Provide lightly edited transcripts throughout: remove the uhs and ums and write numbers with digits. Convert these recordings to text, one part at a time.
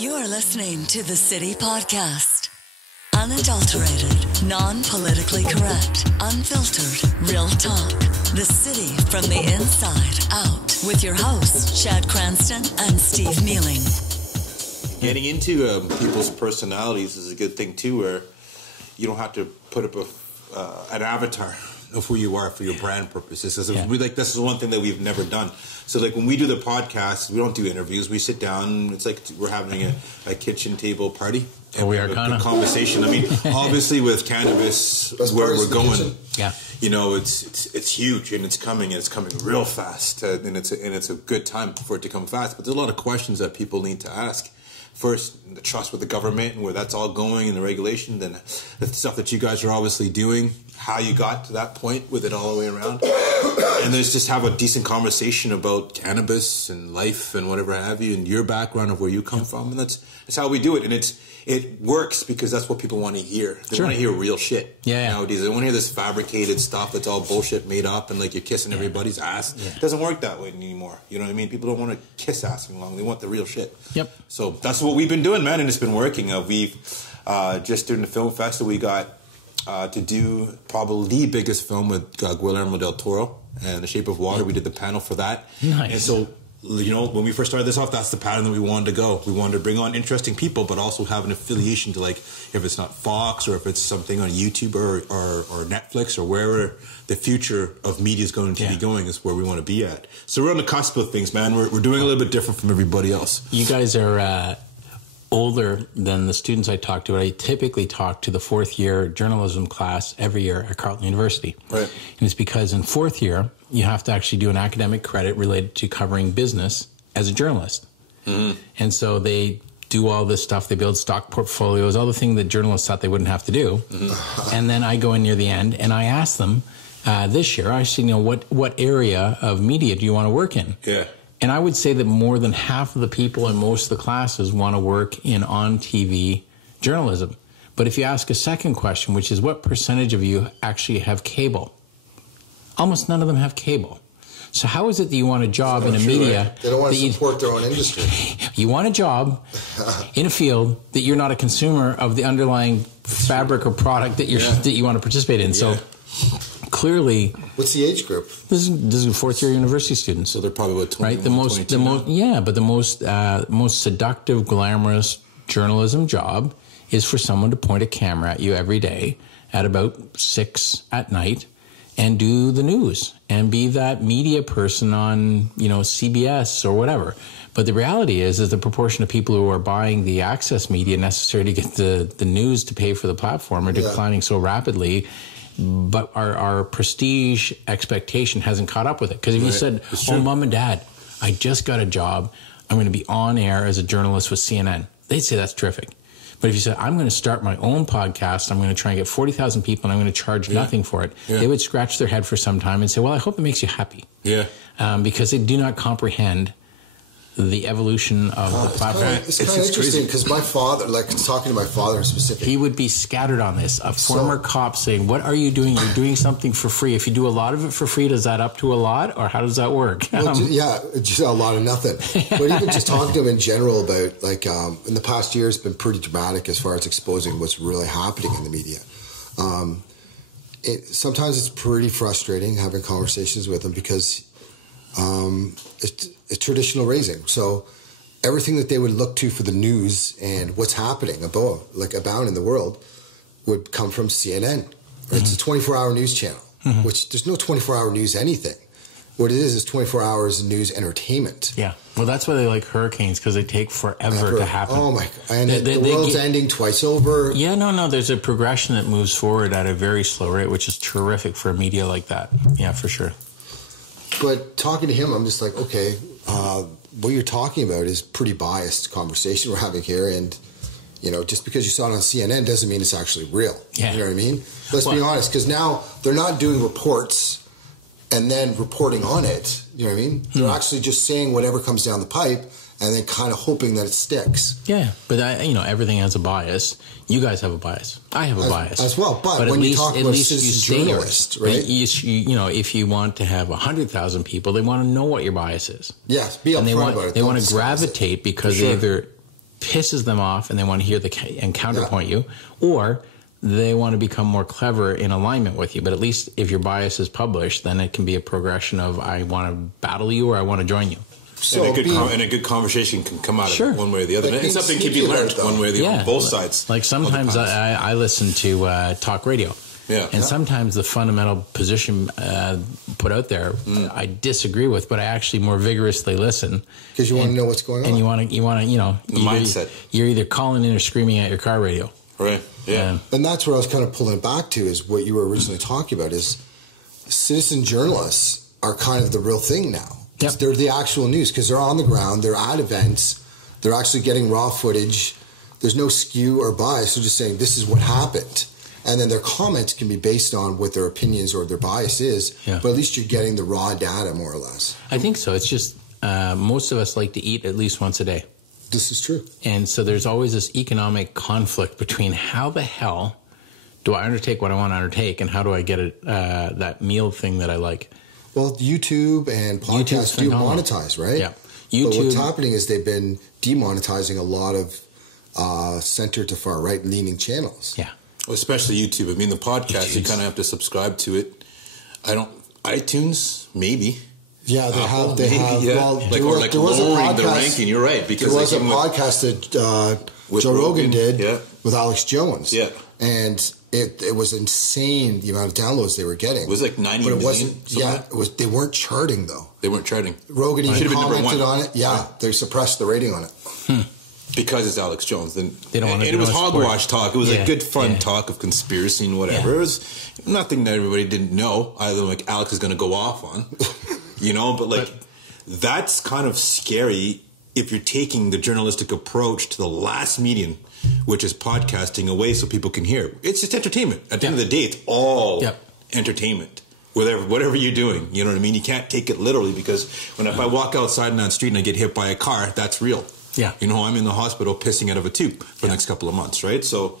You are listening to the City Podcast. Unadulterated, non-politically correct, unfiltered, real talk. The city from the inside out. With your hosts, Chad Cranston and Steve Mealing. Getting into people's personalities is a good thing too, where you don't have to put up an avatar of who you are for your brand purposes. This is one thing that we've never done. So like when we do the podcast, we don't do interviews. We sit down. It's like we're having a kitchen table party. And we are kind of conversation. I mean, obviously with cannabis, where we're going, you know, it's huge and it's coming real fast, and it's a good time for it to come fast. But there's a lot of questions that people need to ask. First, the trust with the government and where that's all going and the regulation, then the stuff that you guys are obviously doing, how you got to that point with it all the way around. And there's just have a decent conversation about cannabis and life and whatever have you and your background of where you come from. And that's how we do it. And it works because that's what people want to hear. They want to hear real shit nowadays. They want to hear this fabricated stuff that's all bullshit made up and like you're kissing everybody's ass. Yeah. It doesn't work that way anymore. You know what I mean? People don't want to kiss ass any longer. They want the real shit. Yep. So that's what we've been doing, man, and it's been working. We've just during the film festival, we got to do probably the biggest film with Guillermo del Toro and The Shape of Water. We did the panel for that. Nice. And so, you know, when we first started this off, that's the pattern that we wanted to go. We wanted to bring on interesting people, but also have an affiliation to, like, if it's not Fox or if it's something on YouTube or Netflix or wherever the future of media is going to be going is where we want to be at. So we're on the cusp of things, man. We're doing a little bit different from everybody else. You guys are older than the students I talk to. I typically talk to the fourth year journalism class every year at Carleton University. Right. And it's because in fourth year, you have to actually do an academic credit related to covering business as a journalist. Mm-hmm. And so they do all this stuff. They build stock portfolios, all the things that journalists thought they wouldn't have to do. Mm-hmm. And then I go in near the end and I ask them this year, I said, you know, what area of media do you want to work in? Yeah. And I would say that more than half of the people in most of the classes want to work in on-TV journalism. But if you ask a second question, which is what percentage of you actually have cable? Almost none of them have cable. So how is it that you want a job in a media? Right? They don't want to support their own industry. You want a job in a field that you're not a consumer of the underlying fabric or product that you want to participate in. So clearly, what's the age group? This is fourth-year university students. So they're probably about 21, right? The most seductive, glamorous journalism job is for someone to point a camera at you every day at about 6 at night and do the news and be that media person on, you know, CBS or whatever. But the reality is the proportion of people who are buying the access media necessary to get the news to pay for the platform are declining so rapidly. But our prestige expectation hasn't caught up with it. Because if you said, Mom and Dad, I just got a job. I'm going to be on air as a journalist with CNN. They'd say that's terrific. But if you said, I'm going to start my own podcast, I'm going to try and get 40,000 people, and I'm going to charge nothing for it, they would scratch their head for some time and say, well, I hope it makes you happy. Yeah. Because they do not comprehend the evolution of the platform. It's kind of interesting because my father, like talking to my father in specific, he would be scattered on this. A former cop saying, what are you doing? You're doing something for free. If you do a lot of it for free, does that up to a lot, or how does that work? Well, just a lot of nothing. But even just talking to him in general about, like, in the past year, it's been pretty dramatic as far as exposing what's really happening in the media. Sometimes it's pretty frustrating having conversations with him because it's traditional raising. So everything that they would look to for the news and what's happening abound in the world would come from CNN. Mm-hmm. It's a 24-hour news channel, which there's no 24-hour news anything. What it is 24 hours of news entertainment. Yeah. Well, that's why they like hurricanes, because they take forever to happen. Oh, my God. And the world's ending twice over. Yeah, no. There's a progression that moves forward at a very slow rate, which is terrific for a media like that. Yeah, for sure. But talking to him, I'm just like, okay, what you're talking about is pretty biased conversation we're having here. And, you know, just because you saw it on CNN doesn't mean it's actually real. Yeah. You know what I mean? Let's be honest, because now they're not doing reports and then reporting on it. You know what I mean? They're actually just saying whatever comes down the pipe and then kind of hoping that it sticks. Yeah, but everything has a bias. You guys have a bias. I have a bias as well. But when you talk about citizen journalists, right? You know, if you want to have 100,000 people, they want to know what your bias is. Yes, be upfront about it. They want to gravitate because they either pisses them off and they want to hear and counterpoint you, or they want to become more clever in alignment with you. But at least if your bias is published, then it can be a progression of I want to battle you or I want to join you. So and a good conversation can come out of it one way or the other. And something can be learned one way or the other, on both sides. Like sometimes I listen to talk radio. Yeah. And sometimes the fundamental position put out there I disagree with, but I actually more vigorously listen. Because you want to know what's going on. And you want to, the mindset. You're either calling in or screaming at your car radio. Right, yeah. And that's where I was kind of pulling back to, is what you were originally talking about, is citizen journalists are kind of the real thing now. Yep. They're the actual news, because they're on the ground, they're at events, they're actually getting raw footage. There's no skew or bias. They're just saying this is what happened. And then their comments can be based on what their opinions or their bias is, but at least you're getting the raw data, more or less. I think so. It's just most of us like to eat at least once a day. This is true. And so there's always this economic conflict between how the hell do I undertake what I want to undertake and how do I get that meal thing that I like. Well, YouTube and podcasts do monetize, right? Yeah. YouTube. But what's happening is they've been demonetizing a lot of center to far right leaning channels. Yeah. Well, especially YouTube. I mean, the podcast, you kind of have to subscribe to it. iTunes, maybe. Yeah, they have. Yeah. Well, there was lowering the ranking. You're right, because there was a podcast that Joe Rogan did with Alex Jones. Yeah, and it was insane the amount of downloads they were getting. It was like 90 million. But it wasn't. Yeah, it was. They weren't charting though. They weren't charting. Rogan even commented on it. Yeah, they suppressed the rating on it. Because it's Alex Jones. Then they don't want to. And it was hogwash talk. It was a good, fun talk of conspiracy and whatever. It was nothing that everybody didn't know. Either like Alex is going to go off on. But that's kind of scary if you're taking the journalistic approach to the last medium, which is podcasting, away so people can hear. It's just entertainment. At the end of the day, it's all entertainment. Whatever you're doing, you know what I mean? You can't take it literally, because if I walk outside on that street and I get hit by a car, that's real. Yeah. I'm in the hospital pissing out of a tube for the next couple of months, right? So,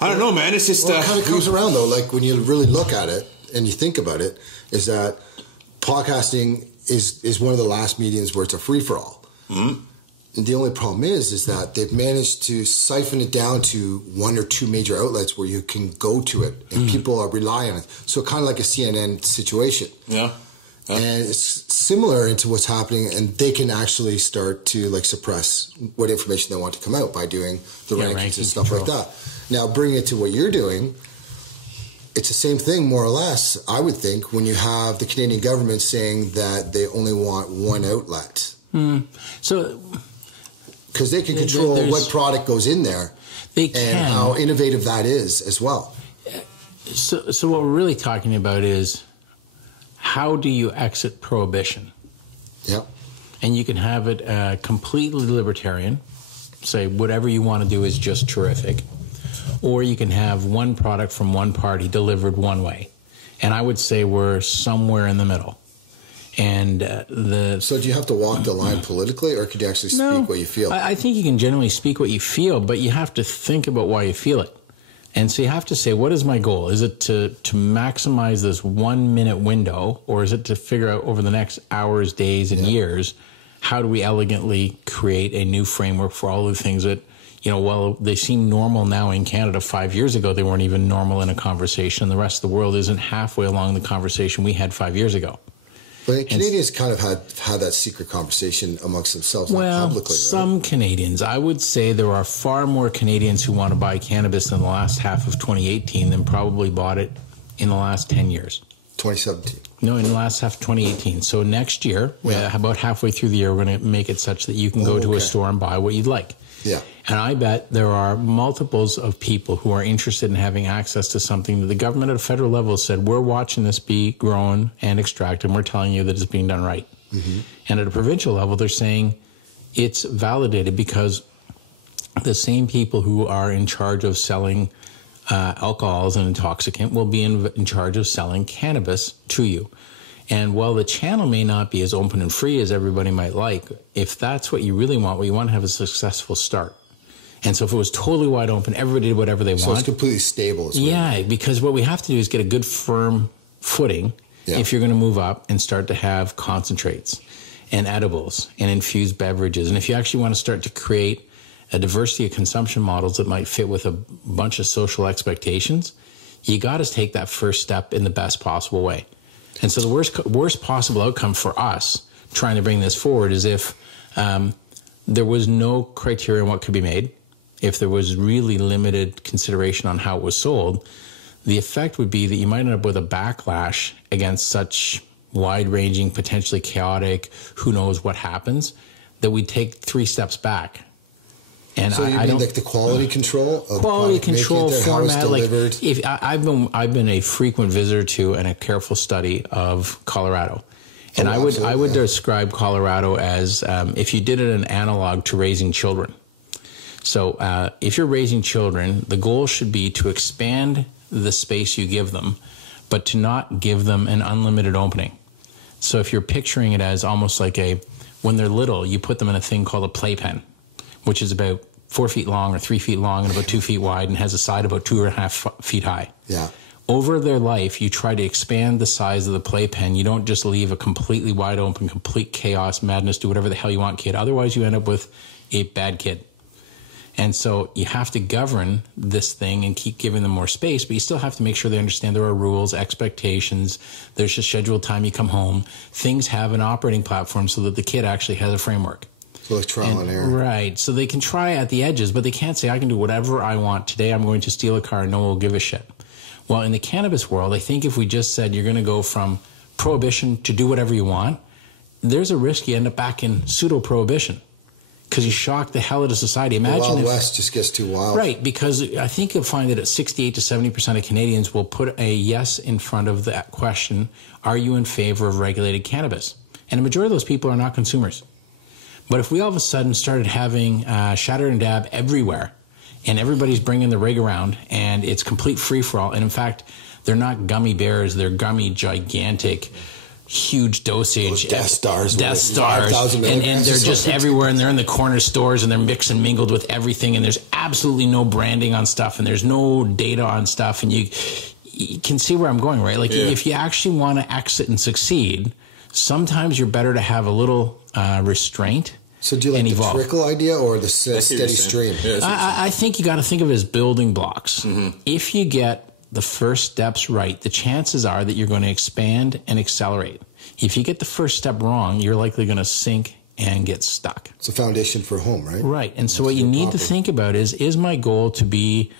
I don't know, man. It's just... it kind of comes around, though. Like, when you really look at it and you think about it, is that podcasting is one of the last mediums where it's a free-for-all. Mm-hmm. And the only problem is that they've managed to siphon it down to one or two major outlets where you can go to it, and people rely on it. So kind of like a CNN situation. Yeah. And it's similar into what's happening, and they can actually start to suppress what information they want to come out by doing the rankings and stuff like that. Now, bring it to what you're doing. It's the same thing, more or less, I would think, when you have the Canadian government saying that they only want one outlet. So, because they can control what product goes in there, and how innovative that is as well. So what we're really talking about is, how do you exit prohibition? Yep. And you can have it completely libertarian, say whatever you want to do is just terrific. Or you can have one product from one party delivered one way. And I would say we're somewhere in the middle. And So do you have to walk the line politically, or could you actually speak what you feel? I think you can generally speak what you feel, but you have to think about why you feel it. And so you have to say, what is my goal? Is it to maximize this 1 minute window, or is it to figure out over the next hours, days, and years, how do we elegantly create a new framework for all the things that, while they seem normal now in Canada, 5 years ago, they weren't even normal in a conversation. The rest of the world isn't halfway along the conversation we had 5 years ago. But Canadians kind of had that secret conversation amongst themselves, not publicly, right? Some Canadians. I would say there are far more Canadians who want to buy cannabis in the last half of 2018 than probably bought it in the last 10 years. 2017. No, in the last half of 2018. So next year, about halfway through the year, we're going to make it such that you can go to a store and buy what you'd like. Yeah. And I bet there are multiples of people who are interested in having access to something that the government at a federal level said, we're watching this be grown and extracted, and we're telling you that it's being done right. Mm-hmm. And at a provincial level, they're saying it's validated because the same people who are in charge of selling alcohol as an intoxicant will be in charge of selling cannabis to you. And while the channel may not be as open and free as everybody might like, if that's what you really want, well, you want to have a successful start. And so if it was totally wide open, everybody did whatever they want. So it's completely stable. Yeah, because what we have to do is get a good firm footing if you're going to move up and start to have concentrates and edibles and infused beverages. And if you actually want to start to create a diversity of consumption models that might fit with a bunch of social expectations, you got to take that first step in the best possible way. And so the worst possible outcome for us trying to bring this forward is if there was no criteria on what could be made, if there was really limited consideration on how it was sold, the effect would be that you might end up with a backlash against such wide-ranging, potentially chaotic, who knows what happens, that we take 3 steps back. And so you mean like the quality control? Quality control format. Like if I've been a frequent visitor to and a careful study of Colorado. And I would describe Colorado as if you did it an analog to raising children. So if you're raising children, the goal should be to expand the space you give them, but to not give them an unlimited opening. So if you're picturing it as almost like when they're little, you put them in a thing called a playpen, which is about 4 feet long or 3 feet long and about 2 feet wide and has a side about 2.5 feet high. Yeah. Over their life, you try to expand the size of the playpen. You don't just leave a completely wide open, complete chaos, madness, do whatever the hell you want kid. Otherwise, you end up with a bad kid. And so you have to govern this thing and keep giving them more space, but you still have to make sure they understand there are rules, expectations. There's a scheduled time you come home. Things have an operating platform so that the kid actually has a framework. So like trial and error. Right. So they can try at the edges, but they can't say, I can do whatever I want. Today I'm going to steal a car and no one will give a shit. Well, in the cannabis world, I think if we just said you're going to go from prohibition to do whatever you want, there's a risk you end up back in pseudo-prohibition. Because you shock the hell out of society. Imagine the Wild West just gets too wild. Right, because I think you'll find that 68 to 70% of Canadians will put a yes in front of that question, are you in favor of regulated cannabis? And a majority of those people are not consumers. But if we all of a sudden started having shatter and dab everywhere, and everybody's bringing the rig around, and it's complete free-for-all, and in fact, they're not gummy bears, they're gummy, gigantic, huge dosage. Those Death Stars. And they're just everywhere, and they're in the corner stores, and they're mixed and mingled with everything, and there's absolutely no branding on stuff, and there's no data on stuff, and you can see where I'm going, right? Like, if you actually want to exit and succeed, sometimes you're better to have a little restraint. So do you like the trickle idea or the steady stream? Yeah, I think you got to think of it as building blocks. Mm-hmm. If you get the first steps right, the chances are that you're going to expand and accelerate. If you get the first step wrong, you're likely going to sink and get stuck. It's a foundation for a home, right? Right. And so what you need to think about is my goal to be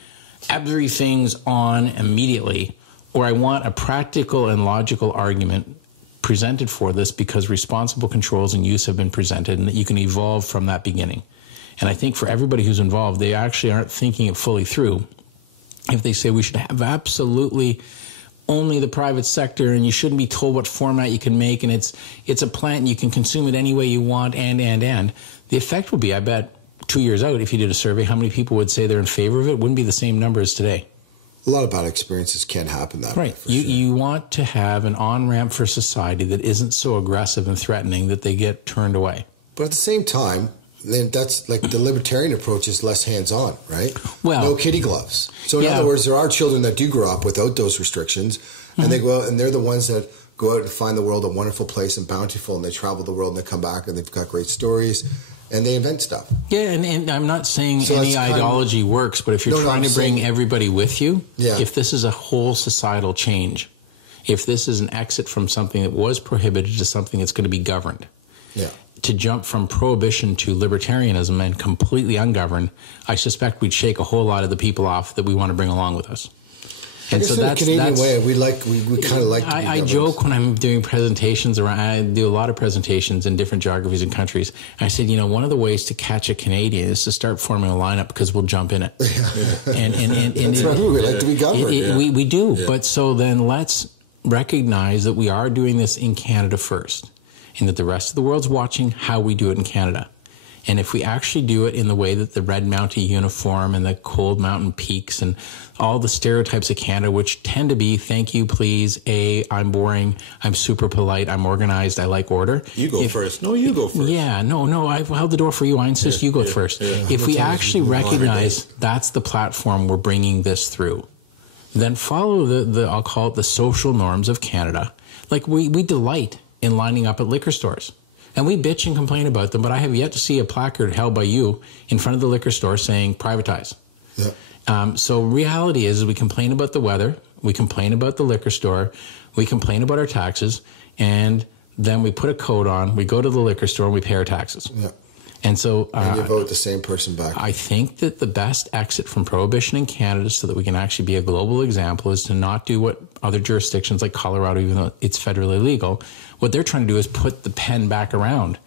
everything's on immediately, or I want a practical and logical argument presented for this because responsible controls and use have been presented and that you can evolve from that beginning. And I think for everybody who's involved, they actually aren't thinking it fully through. If they say we should have absolutely only the private sector and you shouldn't be told what format you can make and it's a plant and you can consume it any way you want and, the effect would be, I bet, 2 years out, if you did a survey, how many people would say they're in favor of it? Wouldn't be the same number as today. A lot of bad experiences can happen that way. Right. You want to have an on-ramp for society that isn't so aggressive and threatening that they get turned away. But at the same time, then that's like the libertarian approach is less hands-on, right? Well, no kitty gloves. So in other words, there are children that do grow up without those restrictions, and they go out and they're the ones that go out and find the world a wonderful place and bountiful, and they travel the world and they come back and they've got great stories. And they invent stuff. Yeah, and I'm not saying any ideology works, but if you're trying to bring everybody with you, if this is a whole societal change, if this is an exit from something that was prohibited to something that's going to be governed, to jump from prohibition to libertarianism and completely ungoverned, I suspect we'd shake a whole lot of the people off that we want to bring along with us. And so that's the Canadian way. We kind of like. I joke when I'm doing presentations around. I do a lot of presentations in different geographies and countries. I said, one of the ways to catch a Canadian is to start forming a lineup because we'll jump in it. And that's right. We like to be governed. We do. Yeah. But so then let's recognize that we are doing this in Canada first, and that the rest of the world's watching how we do it in Canada. And if we actually do it in the way that the Red Mountain uniform and the cold mountain peaks and all the stereotypes of Canada, which tend to be, thank you, please, I'm boring, I'm super polite, I'm organized, I like order. You go first. No, you go first. Yeah, no, I've held the door for you. I insist you go first. Yeah. If we actually recognize that's the platform we're bringing this through, then follow the I'll call it the social norms of Canada. Like we delight in lining up at liquor stores. And we bitch and complain about them, but I have yet to see a placard held by you in front of the liquor store saying privatize. Yeah. So reality is we complain about the weather, we complain about the liquor store, we complain about our taxes, and then we put a coat on, we go to the liquor store, and we pay our taxes. Yeah. And so... and you vote the same person back. I think that the best exit from prohibition in Canada so that we can actually be a global example is to not do what other jurisdictions like Colorado, even though it's federally illegal, what they're trying to do is put the pen back around.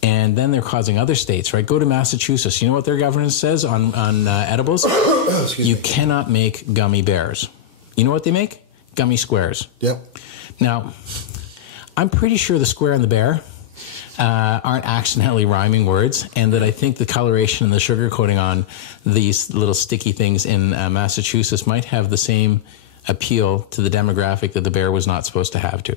And then they're causing other states, right? Go to Massachusetts. You know what their governance says on edibles? You cannot make gummy bears. You know what they make? Gummy squares. Yep. Now, I'm pretty sure the square and the bear aren't accidentally rhyming words, and that I think the coloration and the sugar coating on these little sticky things in Massachusetts might have the same appeal to the demographic that the bear was not supposed to have to.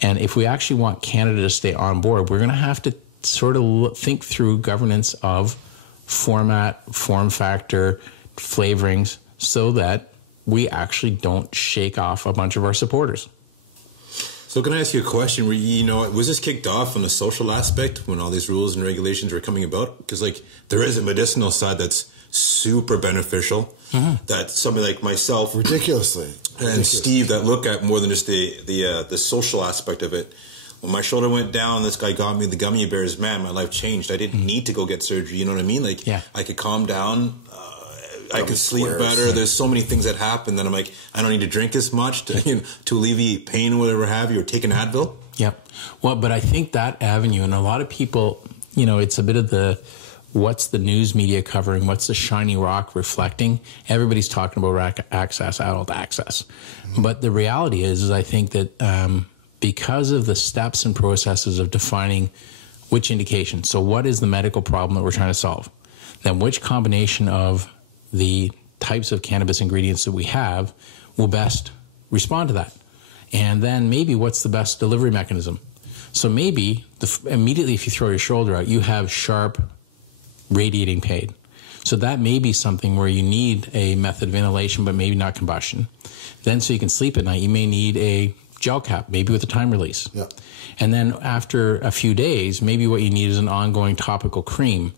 And if we actually want Canada to stay on board, we're going to have to sort of think through governance of format, form factor, flavorings, so that we actually don't shake off a bunch of our supporters. So can I ask you a question? Was this kicked off on a social aspect when all these rules and regulations were coming about? Because there is a medicinal side that's super beneficial. Mm-hmm. That somebody like myself, ridiculously, Steve, that look at more than just the social aspect of it. When my shoulder went down, this guy got me the gummy bears. Man, my life changed. I didn't need to go get surgery. You know what I mean? I could calm down. I could sleep better. There's so many things that happen that I'm like, I don't need to drink as much to alleviate pain or whatever have you, or take an Advil. Yep. Well, but I think that avenue, and a lot of people, it's a bit of the, what's the news media covering? What's the shiny rock reflecting? Everybody's talking about access, adult access. Mm-hmm. But the reality is I think that because of the steps and processes of defining which indication, so what is the medical problem that we're trying to solve? Then which combination of the types of cannabis ingredients that we have will best respond to that? And then maybe what's the best delivery mechanism? So maybe immediately if you throw your shoulder out, you have sharp radiating pain. So that may be something where you need a method of inhalation, but maybe not combustion. Then so you can sleep at night, you may need a gel cap, maybe with a time release. Yeah. And then after a few days, maybe what you need is an ongoing topical cream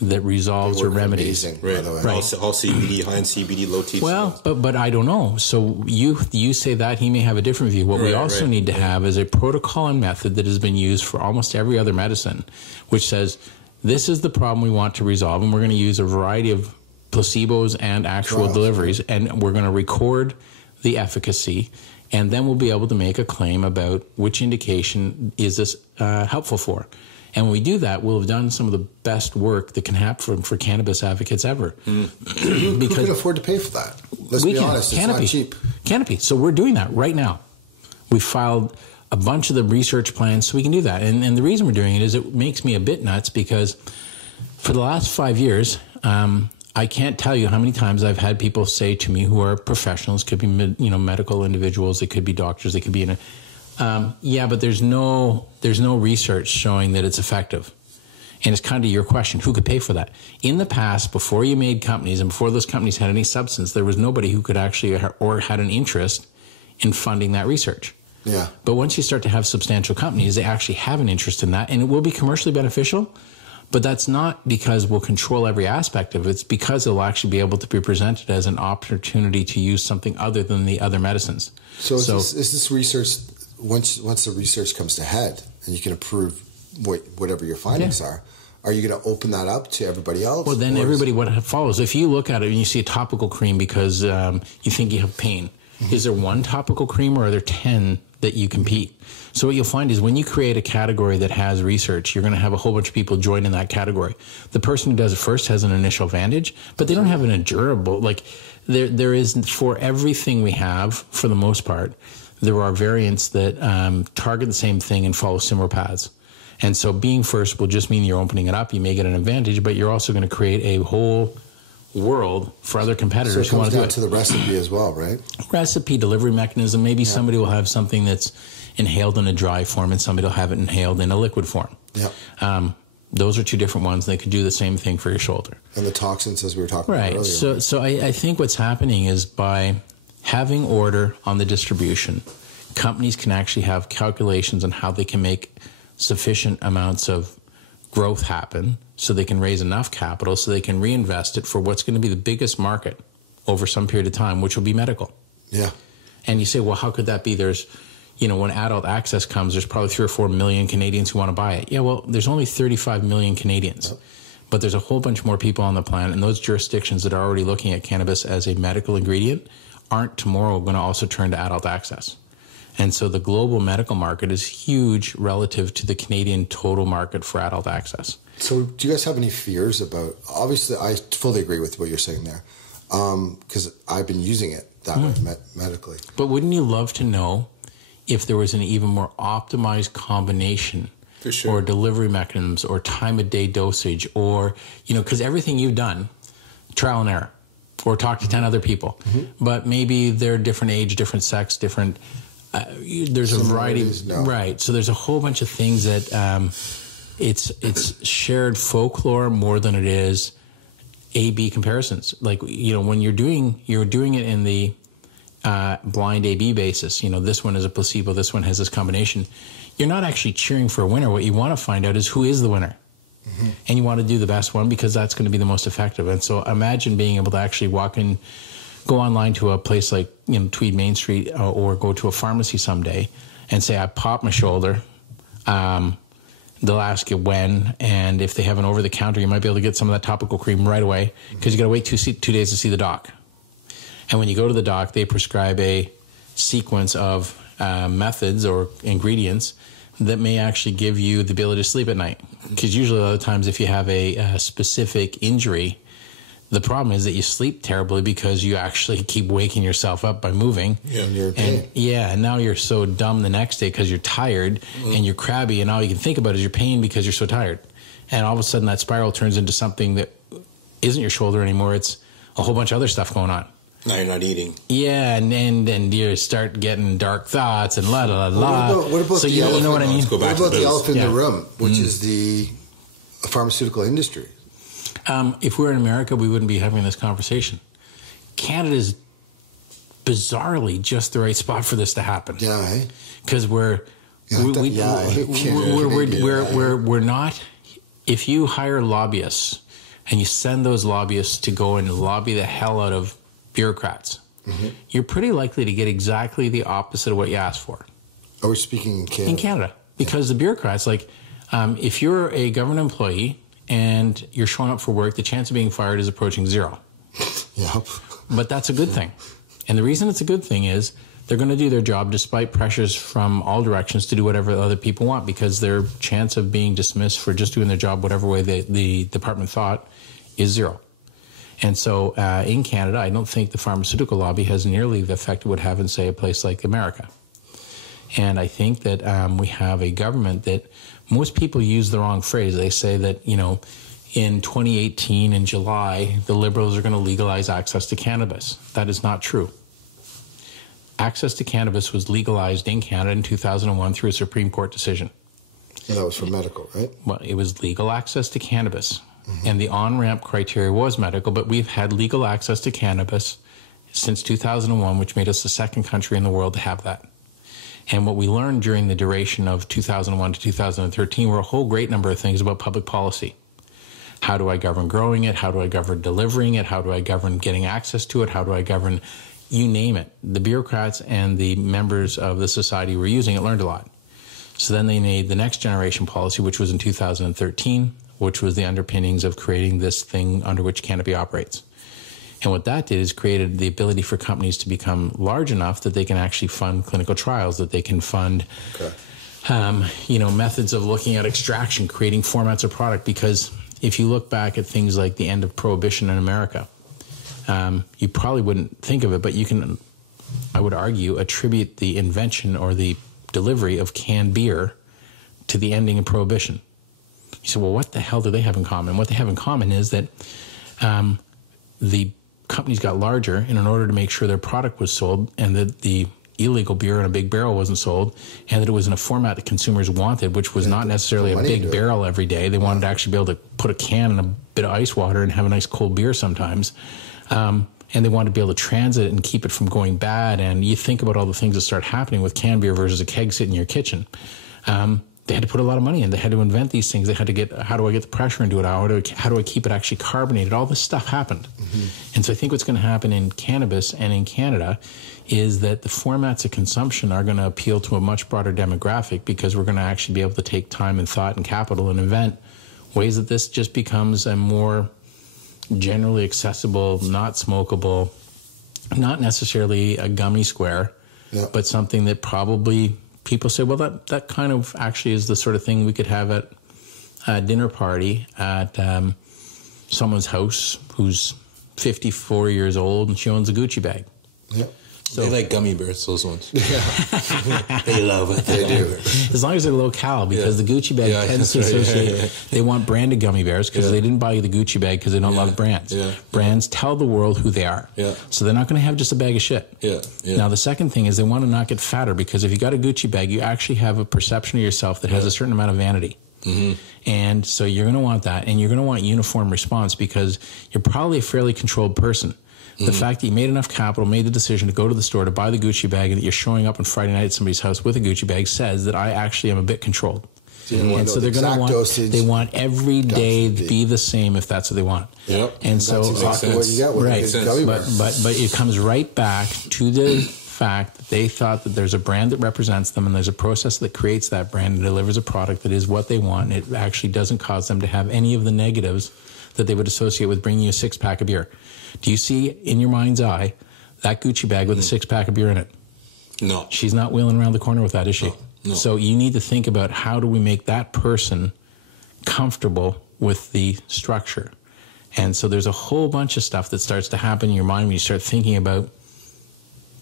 that resolves or remedies. Amazing, right. All CBD, high in CBD, low THC. Well, but I don't know. So you say that, he may have a different view. What we also need to have is a protocol and method that has been used for almost every other medicine, which says this is the problem we want to resolve, and we're going to use a variety of placebos and actual deliveries, and we're going to record the efficacy, and then we'll be able to make a claim about which indication is this helpful for. And when we do that, we'll have done some of the best work that can happen for cannabis advocates ever. Who can afford to pay for that? Let's be honest, it's not cheap. Canopy. So we're doing that right now. We filed a bunch of the research plans so we can do that. And the reason we're doing it is it makes me a bit nuts because for the last 5 years, I can't tell you how many times I've had people say to me who are professionals, could be medical individuals, they could be doctors, they could be but there's no research showing that it's effective. And it's kind of your question, who could pay for that? In the past, before you made companies and before those companies had any substance, there was nobody who could actually or had an interest in funding that research. Yeah. But once you start to have substantial companies, they actually have an interest in that, and it will be commercially beneficial. But that's not because we'll control every aspect of it. It's because it'll actually be able to be presented as an opportunity to use something other than the other medicines. So is this research, once the research comes to head and you can approve whatever your findings are you going to open that up to everybody else? Well, then what follows. If you look at it and you see a topical cream because you think you have pain, is there one topical cream or are there 10 that you compete? So what you'll find is when you create a category that has research, you're going to have a whole bunch of people join in that category. The person who does it first has an initial advantage, but they don't have an endurable, there is, for everything we have, for the most part, there are variants that target the same thing and follow similar paths. And so being first will just mean you're opening it up. You may get an advantage, but you're also going to create a whole world for other competitors who want to do it. So it comes down to the recipe as well, right? Recipe, delivery mechanism. Maybe somebody will have something that's inhaled in a dry form and somebody will have it inhaled in a liquid form. Yeah. Those are two different ones. They could do the same thing for your shoulder. And the toxins, as we were talking about earlier. So I think what's happening is by having order on the distribution, companies can actually have calculations on how they can make sufficient amounts of growth happen so they can raise enough capital so they can reinvest it for what's going to be the biggest market over some period of time, which will be medical. Yeah. And you say, well, how could that be? There's, when adult access comes, there's probably 3 or 4 million Canadians who want to buy it. Yeah, well, there's only 35 million Canadians. Yep. But there's a whole bunch more people on the planet, and those jurisdictions that are already looking at cannabis as a medical ingredient aren't tomorrow going to also turn to adult access. And so the global medical market is huge relative to the Canadian total market for adult access. So do you guys have any fears about, obviously I fully agree with what you're saying there, because I've been using it that way medically. But wouldn't you love to know if there was an even more optimized combination for sure, or delivery mechanisms or time of day dosage, or, because everything you've done, trial and error, or talk to 10 other people, but maybe they're different age, different sex, different, there's a variety, right? So there's a whole bunch of things that it's shared folklore more than it is A/B comparisons. Like, when you're doing it in the blind A/B basis, this one is a placebo, this one has this combination. You're not actually cheering for a winner. What you want to find out is who is the winner. And you want to do the best one because that's going to be the most effective. And so imagine being able to actually go online to a place like Tweed Main Street or go to a pharmacy someday and say, I popped my shoulder. They'll ask you when, and if they have an over-the-counter, you might be able to get some of that topical cream right away because you got to wait 2 days to see the doc. And when you go to the doc, they prescribe a sequence of methods or ingredients that may actually give you the ability to sleep at night. Because usually a lot of times if you have a specific injury, the problem is that you sleep terribly because you actually keep waking yourself up by moving. Yeah, and you're in pain. And now you're so dumb the next day because you're tired and you're crabby, and all you can think about is your pain because you're so tired. And all of a sudden that spiral turns into something that isn't your shoulder anymore. It's a whole bunch of other stuff going on. Now you're not eating. Yeah, and you start getting dark thoughts and la la la. What about so the you elephant, know what I mean? What about the elephant in the room, which is the pharmaceutical industry? If we were in America, we wouldn't be having this conversation. Canada's bizarrely just the right spot for this to happen. Yeah, because we're not. If you hire lobbyists and you send those lobbyists to go and lobby the hell out of bureaucrats, you're pretty likely to get exactly the opposite of what you asked for. Are we speaking in Canada? In Canada, because the bureaucrats, if you're a government employee and you're showing up for work, the chance of being fired is approaching 0. Yep. But that's a good thing. And the reason it's a good thing is they're going to do their job despite pressures from all directions to do whatever other people want, because their chance of being dismissed for just doing their job whatever way the department thought is 0. And so in Canada, I don't think the pharmaceutical lobby has nearly the effect it would have in, say, a place like America. And I think that we have a government that most people use the wrong phrase. They say that, in 2018 in July, the Liberals are going to legalize access to cannabis. That is not true. Access to cannabis was legalized in Canada in 2001 through a Supreme Court decision. And that was for medical, right? Well, it was legal access to cannabis. And the on-ramp criteria was medical, but we've had legal access to cannabis since 2001, which made us the second country in the world to have that. And what we learned during the duration of 2001 to 2013 were a whole great number of things about public policy. How do I govern growing it? How do I govern delivering it? How do I govern getting access to it? How do I govern, you name it? The bureaucrats and the members of the society who were using it learned a lot. So then they made the next generation policy, which was in 2013, which was the underpinnings of creating this thing under which Canopy operates. And what that did is created the ability for companies to become large enough that they can actually fund clinical trials, that they can fund, methods of looking at extraction, creating formats of product. Because if you look back at things like the end of Prohibition in America, you probably wouldn't think of it, but you can, I would argue, attribute the invention or the delivery of canned beer to the ending of Prohibition. You say, well, what the hell do they have in common? What they have in common is that the companies got larger, and in order to make sure their product was sold and that the illegal beer in a big barrel wasn't sold, and that it was in a format that consumers wanted, which was not necessarily a big barrel every day. They wanted to actually be able to put a can in a bit of ice water and have a nice cold beer sometimes. And they wanted to be able to transit it and keep it from going bad. And you think about all the things that start happening with canned beer versus a keg sitting in your kitchen. they had to put a lot of money in. They had to invent these things. They had to get, how do I get the pressure into it? How do I keep it actually carbonated? All this stuff happened. And so I think what's going to happen in cannabis and in Canada is that the formats of consumption are going to appeal to a much broader demographic, because we're going to actually be able to take time and thought and capital and invent ways that this just becomes a more generally accessible, not smokable, not necessarily a gummy square, but something that probably people say, well, that kind of actually is the sort of thing we could have at a dinner party at someone's house who's 54 years old and she owns a Gucci bag. Yeah. So they like gummy bears, those ones. They love it. They do. As long as they're locale, because the Gucci bag tends to associate. They want branded gummy bears because they didn't buy the Gucci bag because they don't love brands. Brands tell the world who they are. So they're not going to have just a bag of shit. Now, the second thing is they want to not get fatter, because if you got a Gucci bag, you actually have a perception of yourself that has a certain amount of vanity. And so you're going to want that, and you're going to want uniform response, because you're probably a fairly controlled person. The fact that you made enough capital, made the decision to go to the store to buy the Gucci bag, and that you're showing up on Friday night at somebody's house with a Gucci bag says that I actually am a bit controlled. And so they're going to want, they want every day to be the same if that's what they want. And so that's exactly what you got with but it comes right back to the fact that they thought that there's a brand that represents them, and there's a process that creates that brand and delivers a product that is what they want. And it actually doesn't cause them to have any of the negatives that they would associate with bringing you a six-pack of beer. Do you see in your mind's eye that Gucci bag with a six-pack of beer in it? No. She's not wheeling around the corner with that, is she? No. So you need to think about, how do we make that person comfortable with the structure? And so there's a whole bunch of stuff that starts to happen in your mind when you start thinking about,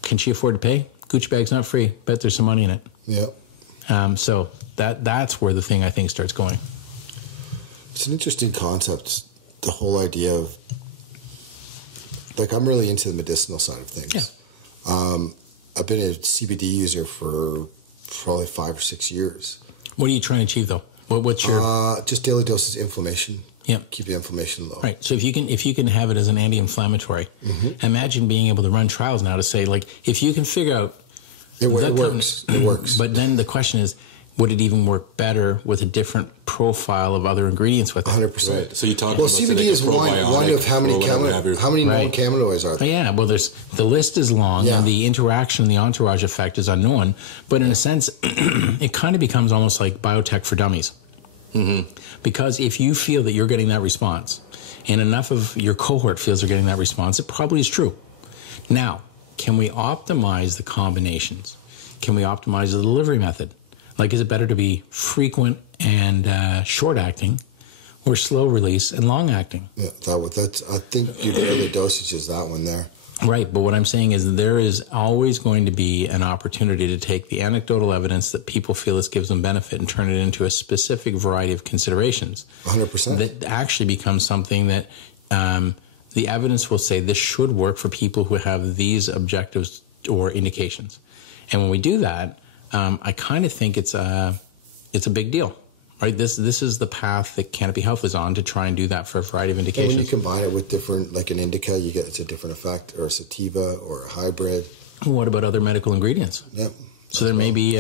can she afford to pay? Gucci bag's not free. Bet there's some money in it. So that's where the thing, I think, starts going. It's an interesting concept, the whole idea of, like, I'm really into the medicinal side of things. I've been a CBD user for probably 5 or 6 years. What are you trying to achieve, though? What's your just daily doses inflammation? Keep the inflammation low. Right. So if you can have it as an anti-inflammatory, imagine being able to run trials now to say, like, if you can figure out it works. It works. But then the question is, would it even work better with a different profile of other ingredients with it? 100%. Right. So you talk about CBD like is one of how many known cannabinoids are there? Yeah, well, the list is long, and the interaction and the entourage effect is unknown. But in a sense, it kind of becomes almost like biotech for dummies. Because if you feel that you're getting that response, and enough of your cohort feels they're getting that response, it probably is true. Now, can we optimize the combinations? Can we optimize the delivery method? Like, is it better to be frequent and short-acting, or slow release and long-acting? Yeah, I think your daily dosage is that one there. Right, but what I'm saying is there is always going to be an opportunity to take the anecdotal evidence that people feel this gives them benefit and turn it into a specific variety of considerations. 100%. That actually becomes something that the evidence will say this should work for people who have these objectives or indications. And when we do that, I kind of think it's a big deal, right? This is the path that Canopy Health is on, to try and do that for a variety of indications. And when you combine it with different, like an indica, it's a different effect, or a sativa, or a hybrid. What about other medical ingredients? So there may be...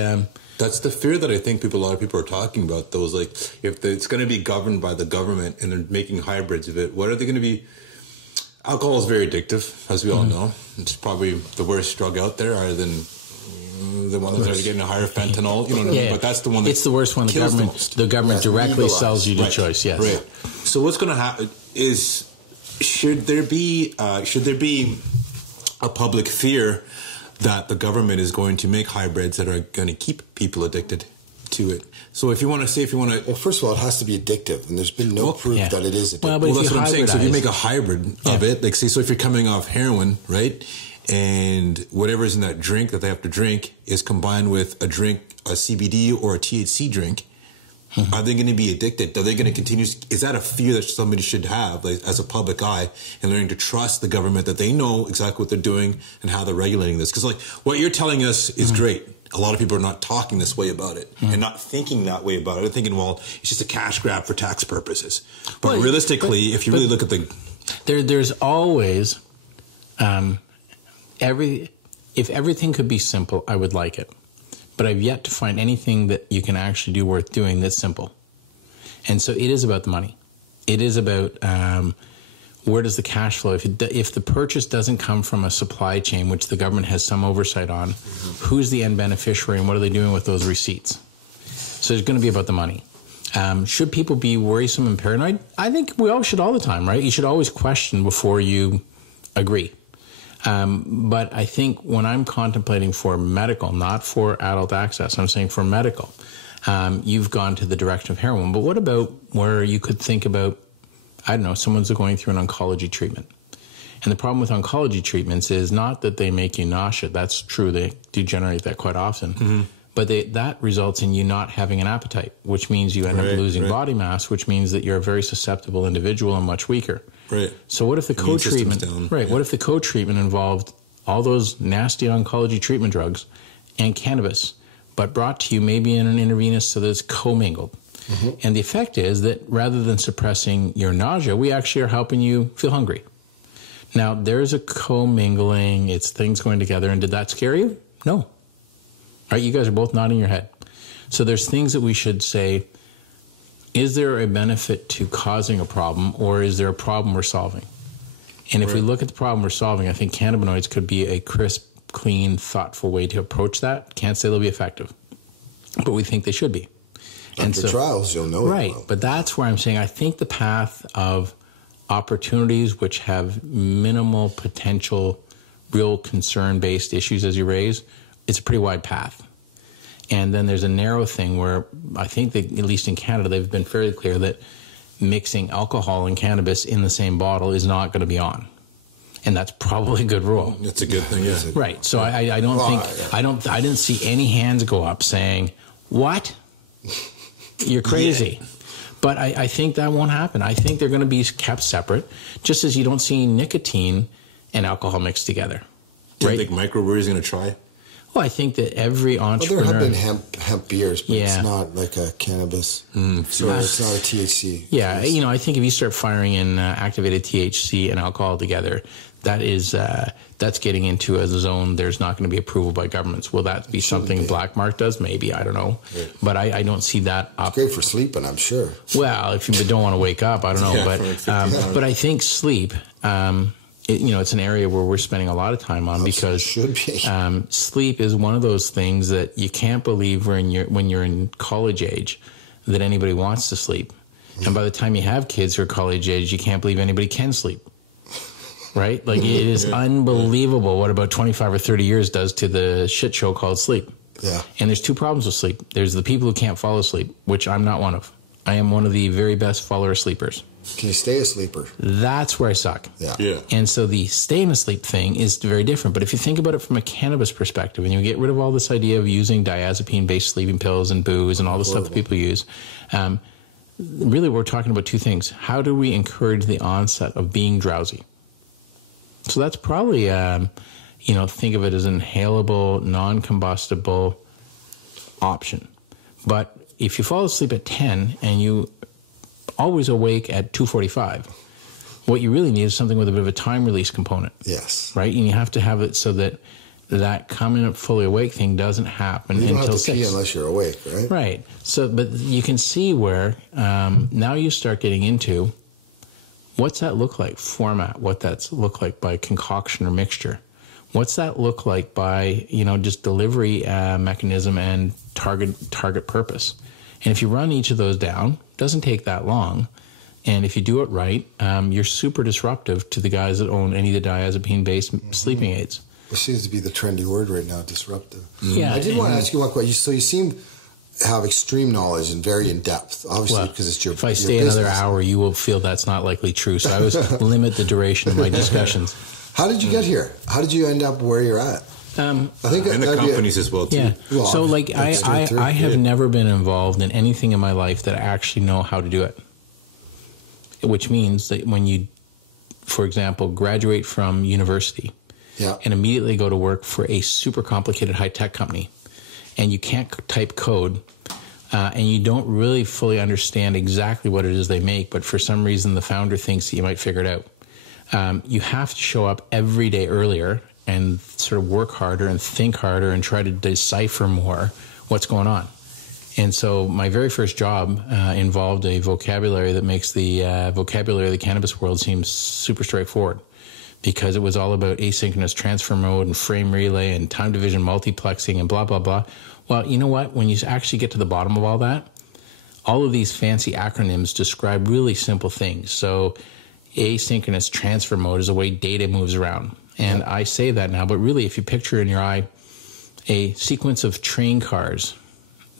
That's the fear that I think a lot of people are talking about. Those, like, if it's going to be governed by the government and they're making hybrids of it, what are they going to be? Alcohol is very addictive, as we all know. It's probably the worst drug out there, other than the one that are getting a higher fentanyl. You know what I mean? But that's the one that it's the worst one. The government directly sells you to choice. Yes. Right. So what's going to happen is, should there be a public fear that the government is going to make hybrids that are going to keep people addicted to it? So if you want to... Well, first of all, it has to be addictive, and there's been no proof that it is addictive. Well, that's what I'm saying. So if you make a hybrid of it, like, say, so if you're coming off heroin, right, and whatever's in that drink that they have to drink is combined with a CBD or a THC drink, are they going to be addicted? Are they going to continue? Is that a fear that somebody should have, like, as a public eye, and learning to trust the government that they know exactly what they're doing and how they're regulating this? Because, like, what you're telling us is great. A lot of people are not talking this way about it and not thinking that way about it. They're thinking, well, it's just a cash grab for tax purposes. But realistically, if you really look at there's always if everything could be simple, I would like it. but I've yet to find anything that you can actually do worth doing that's simple. And so it is about the money. It is about where does the cash flow, if the purchase doesn't come from a supply chain, which the government has some oversight on, who's the end beneficiary and what are they doing with those receipts? So it's going to be about the money. Should people be worrisome and paranoid? I think we all should all the time, right? You should always question before you agree. But I think when I'm contemplating for medical, not for adult access, I'm saying for medical, you've gone to the direction of heroin. But what about where you could think about, I don't know, someone's going through an oncology treatment. And the problem with oncology treatments is not that they make you nauseous. That's true. They do generate that quite often. Mm-hmm. But that results in you not having an appetite, which means you end up losing body mass, which means that you're a very susceptible individual and much weaker. Right. So what if the co-treatment, what if the co-treatment involved all those nasty oncology treatment drugs and cannabis, but brought to you maybe in an intravenous so that it's commingled? Mm-hmm. And the effect is that rather than suppressing your nausea, we actually are helping you feel hungry. Now, there's a commingling, it's things going together, and did that scare you? No. Right, you guys are both nodding your head. So there's things that we should say, is there a benefit to causing a problem, or is there a problem we're solving? And if we look at the problem we're solving, I think cannabinoids could be a crisp, clean, thoughtful way to approach that. Can't say they'll be effective, but we think they should be. After trials, you'll know. Right, but that's where I'm saying I think the path of opportunities which have minimal potential, real concern-based issues as you raise, it's a pretty wide path. And then there's a narrow thing where I think that, at least in Canada, they've been fairly clear that mixing alcohol and cannabis in the same bottle is not going to be on. And that's probably a good rule. It's a good thing, yeah. Right. So I don't I didn't see any hands go up saying, what? You're crazy. Yeah. But I think that won't happen. I think they're going to be kept separate, just as you don't see nicotine and alcohol mixed together. Do you think microbreweries are going to try? Well, I think that every entrepreneur... Well, there have been hemp beers, but it's not like a cannabis. So it's not a THC. Yeah, I think if you start firing in activated THC and alcohol together, that is that's getting into a zone there's not going to be approval by governments. Will that be something Black Mark does? Maybe, I don't know. Yeah. But I don't see that up. It's great for sleeping, I'm sure. Well, if you don't want to wake up, I don't know. But I think sleep... it's an area where we're spending a lot of time on because sleep is one of those things that you can't believe when you're in college age that anybody wants to sleep. And by the time you have kids who are college age, you can't believe anybody can sleep. Right? Like, it is unbelievable what about 25 or 30 years does to the shit show called sleep. Yeah. And there's two problems with sleep. There's the people who can't fall asleep, which I'm not one of. I am one of the very best follower sleepers. Can you stay a sleeper? That's where I suck. Yeah. And so the staying asleep thing is very different. But if you think about it from a cannabis perspective, and you get rid of all this idea of using diazepine-based sleeping pills and booze and all the stuff that people use, really we're talking about two things. How do we encourage the onset of being drowsy? So that's probably, think of it as an inhalable, non-combustible option. But if you fall asleep at 10 and you always awake at 2:45, what you really need is something with a bit of a time release component. Yes. Right? And you have to have it so that coming up fully awake thing doesn't happen until 6. You don't have to pee unless you're awake, right? Right. So, but you can see where now you start getting into what's that look like format, what that's look like by concoction or mixture. What's that look like by, just delivery mechanism and target purpose? And if you run each of those down, it doesn't take that long. And if you do it right, you're super disruptive to the guys that own any of the diazepine-based sleeping aids. It seems to be the trendy word right now, disruptive. Yeah. I did want to ask you one question. So you seem to have extreme knowledge and very in-depth, obviously, because it's your business. If I stay another hour, you will feel that's not likely true. So I always limit the duration of my discussions. How did you get here? How did you end up where you're at? I think and the companies as well, too. Yeah. Well, so, I have never been involved in anything in my life that I actually know how to do it. Which means that when you, for example, graduate from university and immediately go to work for a super complicated high-tech company, and you can't type code, and you don't really fully understand exactly what it is they make, but for some reason the founder thinks that you might figure it out. You have to show up every day earlier and sort of work harder and think harder and try to decipher more what's going on. And so my very first job involved a vocabulary that makes the vocabulary of the cannabis world seem super straightforward, because it was all about asynchronous transfer mode and frame relay and time division multiplexing and blah, blah, blah. Well, you know what? When you actually get to the bottom of all that, all of these fancy acronyms describe really simple things. So asynchronous transfer mode is the way data moves around. And I say that now, but really if you picture in your eye a sequence of train cars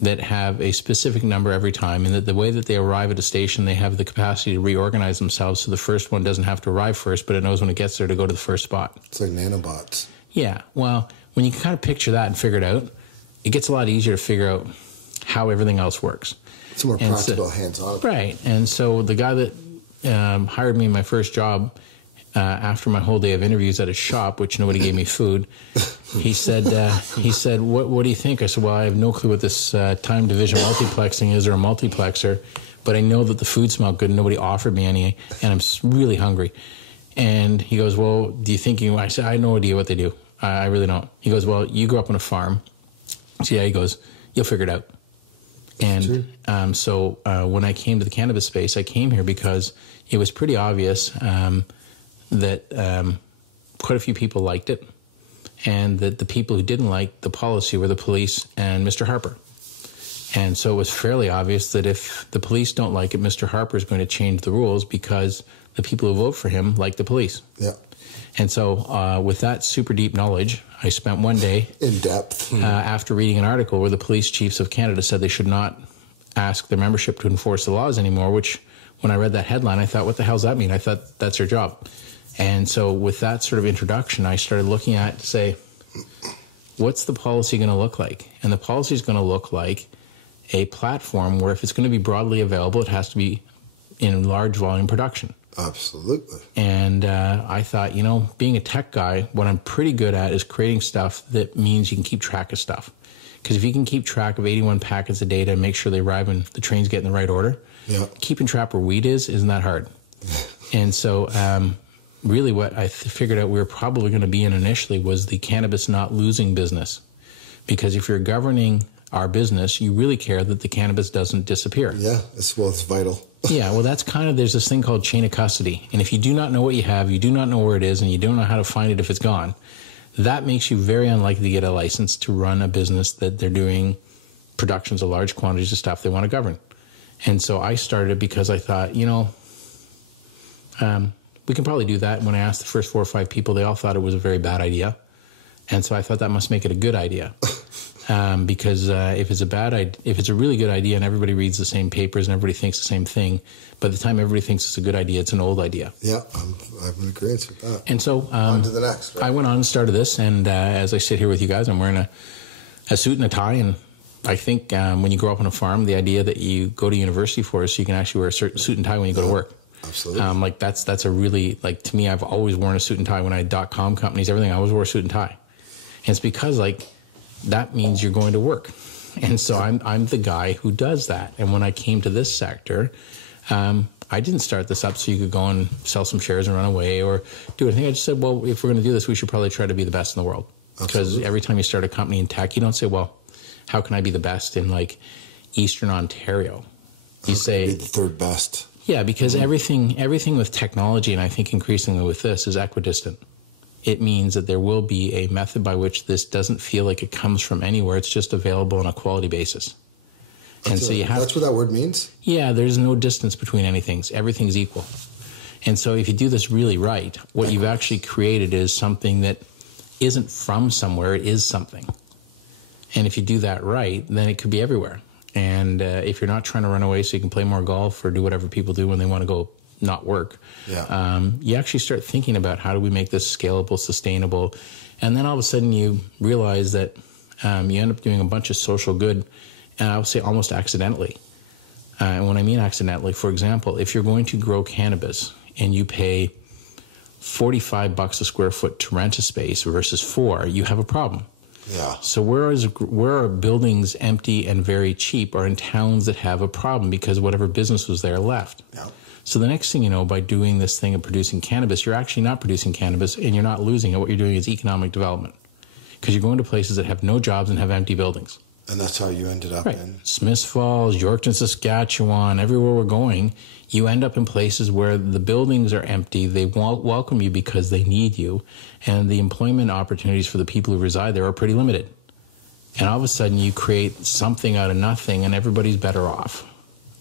that have a specific number every time, and that the way that they arrive at a station, they have the capacity to reorganize themselves so the first one doesn't have to arrive first, but it knows when it gets there to go to the first spot. It's like nanobots. Yeah, well, when you can kind of picture that and figure it out, it gets a lot easier to figure out how everything else works. It's more practical, hands-on. Right, and so the guy that hired me in my first job, after my whole day of interviews at his shop, which nobody gave me food, he said, what do you think? I said, well, I have no clue what this time division multiplexing is or a multiplexer, but I know that the food smelled good and nobody offered me any, and I'm really hungry. And he goes, well, do you think I said, I have no idea what they do. I really don't. He goes, well, you grew up on a farm. So yeah, he goes, you'll figure it out. And so when I came to the cannabis space, I came here because it was pretty obvious that quite a few people liked it, and that the people who didn't like the policy were the police and Mr. Harper. And so it was fairly obvious that if the police don't like it, Mr. Harper is going to change the rules, because the people who vote for him like the police. Yeah. And so with that super deep knowledge, I spent one day in depth after reading an article where the police chiefs of Canada said they should not ask their membership to enforce the laws anymore, which when I read that headline, I thought, what the hell does that mean? I thought that's their job. And so with that sort of introduction, I started looking at to say, what's the policy going to look like? And the policy is going to look like a platform where if it's going to be broadly available, it has to be in large volume production. Absolutely. And I thought, being a tech guy, what I'm pretty good at is creating stuff that means you can keep track of stuff. Because if you can keep track of 81 packets of data and make sure they arrive and the trains get in the right order, keeping track where weed isn't that hard. And so really what I figured out we were probably going to be in initially was the cannabis not losing business. Because if you're governing our business, you really care that the cannabis doesn't disappear. Yeah, it's vital. Yeah, well, that's there's this thing called chain of custody. And if you do not know what you have, you do not know where it is, and you don't know how to find it if it's gone, that makes you very unlikely to get a license to run a business that they're doing productions of large quantities of stuff they want to govern. And so I started because I thought, we can probably do that. When I asked the first 4 or 5 people, they all thought it was a very bad idea. And so I thought that must make it a good idea. Because if it's a really good idea and everybody reads the same papers and everybody thinks the same thing, by the time everybody thinks it's a good idea, it's an old idea. Yeah, I'm in agreement with that. And so on to the next. Right? I went on and started this, and as I sit here with you guys, I'm wearing a suit and a tie. And I think when you grow up on a farm, the idea that you go to university for is so you can actually wear a certain suit and tie when you go to work. Absolutely. That's a really, to me, I've always worn a suit and tie when I had .com companies, everything. I always wore a suit and tie. And it's because that means you're going to work. And so I'm the guy who does that. And when I came to this sector, I didn't start this up so you could go and sell some shares and run away or do anything. I just said, well, if we're going to do this, we should probably try to be the best in the world. Because every time you start a company in tech, you don't say, well, how can I be the best in Eastern Ontario? You say be the third best. Yeah, because everything with technology, and I think increasingly with this, is equidistant. It means that there will be a method by which this doesn't feel like it comes from anywhere. It's just available on a quality basis. That's what that word means? Yeah, there's no distance between anything. Everything's equal. And so if you do this really right, what you've actually created is something that isn't from somewhere, it is something. And if you do that right, then it could be everywhere. And if you're not trying to run away so you can play more golf or do whatever people do when they want to go not work, you actually start thinking about how do we make this scalable, sustainable, and then all of a sudden you realize that you end up doing a bunch of social good, and I would say almost accidentally. And when I mean accidentally, for example, if you're going to grow cannabis and you pay $45 a square foot to rent a space versus $4, you have a problem. Yeah. So where are buildings empty and very cheap are in towns that have a problem because whatever business was there left. Yeah. So the next thing you know, by doing this thing of producing cannabis, you're actually not producing cannabis and you're not losing it. What you're doing is economic development because you're going to places that have no jobs and have empty buildings. And that's how you ended up in Smiths Falls, Yorkton, Saskatchewan, everywhere we're going. You end up in places where the buildings are empty. They welcome you because they need you. And the employment opportunities for the people who reside there are pretty limited. And all of a sudden you create something out of nothing and everybody's better off.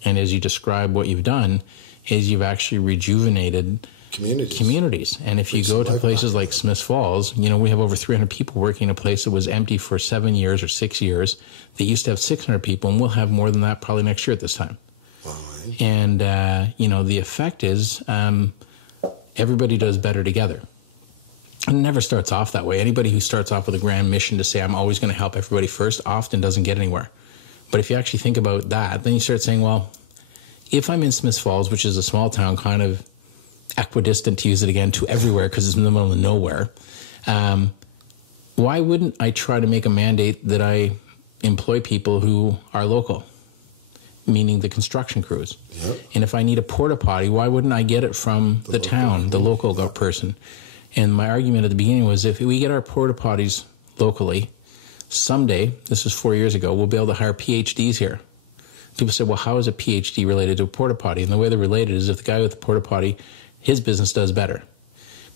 And as you describe what you've done is you've actually rejuvenated communities. And if you go to places like Smiths Falls, you know, we have over 300 people working in a place that was empty for 7 years or 6 years. They used to have 600 people, and we'll have more than that probably next year at this time. Right. And, you know, the effect is everybody does better together. And it never starts off that way. Anybody who starts off with a grand mission to say, I'm always going to help everybody first, often doesn't get anywhere. But if you actually think about that, then you start saying, well, if I'm in Smiths Falls, which is a small town, kind of equidistant, to use it again, to everywhere because it's in the middle of nowhere, why wouldn't I try to make a mandate that I employ people who are local, meaning the construction crews? Yep. And if I need a porta potty, why wouldn't I get it from the town, the local person? And my argument at the beginning was, if we get our porta potties locally, someday, this was 4 years ago, we'll be able to hire PhDs here. People say, well, how is a PhD related to a porta potty? And the way they're related is if the guy with the porta potty, his business does better.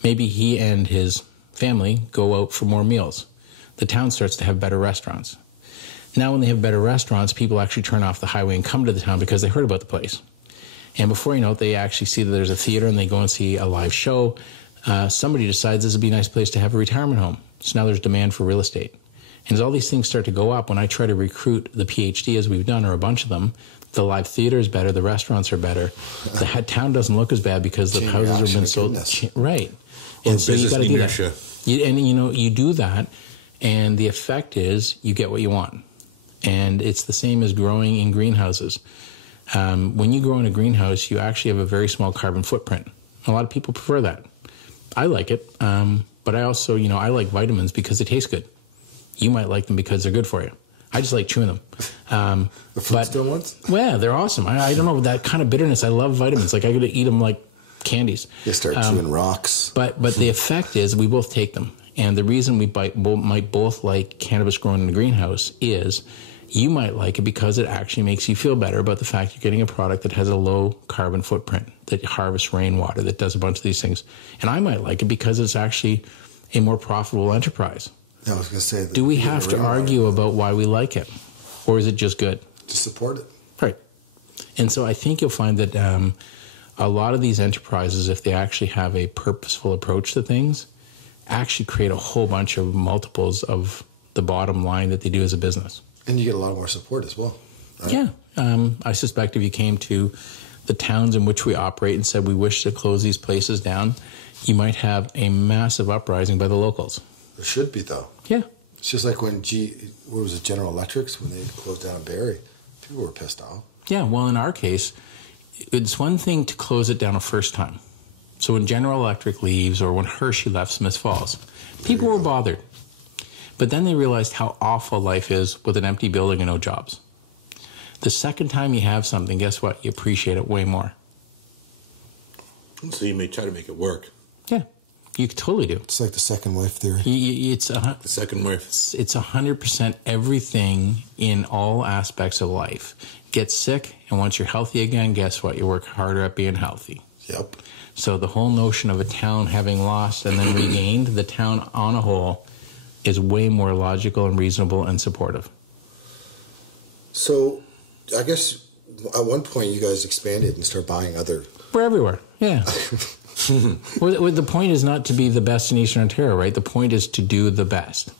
Maybe he and his family go out for more meals. The town starts to have better restaurants. Now when they have better restaurants, people actually turn off the highway and come to the town because they heard about the place. And before you know it, they actually see that there's a theater and they go and see a live show. Somebody decides this would be a nice place to have a retirement home. So now there's demand for real estate. And as all these things start to go up, when I try to recruit the PhD, as we've done, or a bunch of them, the live theater is better, the restaurants are better. The town doesn't look as bad because the houses have been sold. Right. And so you got to do that. You do that, and the effect is you get what you want. And it's the same as growing in greenhouses. When you grow in a greenhouse, you actually have a very small carbon footprint. A lot of people prefer that. I like it, but I also, I like vitamins because they taste good. You might like them because they're good for you. I just like chewing them. The Flintstone ones? Well, they're awesome. I don't know, that kind of bitterness. I love vitamins. Like, I got to eat them like candies. You start chewing rocks. But the effect is we both take them. And the reason we might both like cannabis grown in a greenhouse is you might like it because it actually makes you feel better about the fact you're getting a product that has a low carbon footprint, that harvests rainwater, that does a bunch of these things. And I might like it because it's actually a more profitable enterprise. I was going to say, do we have to argue about why we like it? Or is it just good? Just support it. Right. And so I think you'll find that a lot of these enterprises, if they actually have a purposeful approach to things, actually create a whole bunch of multiples of the bottom line that they do as a business. And you get a lot more support as well. Right? Yeah. I suspect if you came to the towns in which we operate and said we wish to close these places down, you might have a massive uprising by the locals. There should be, though. Yeah. It's just like when General Electrics, when they closed down Barrie, people were pissed off. Yeah, well, in our case, it's one thing to close it down a first time. So when General Electric leaves or when Hershey left Smiths Falls, people were bothered. But then they realized how awful life is with an empty building and no jobs. The second time you have something, guess what? You appreciate it way more. So you may try to make it work. Yeah. You totally do. It's like the second wife theory. The second wife. It's 100% everything in all aspects of life. Get sick, and once you're healthy again, guess what? You work harder at being healthy. Yep. So the whole notion of a town having lost and then regained, the town on a whole, is way more logical and reasonable and supportive. So I guess at one point you guys expanded and started buying other... We're everywhere, yeah. Well, the point is not to be the best in Eastern Ontario, right? The point is to do the best.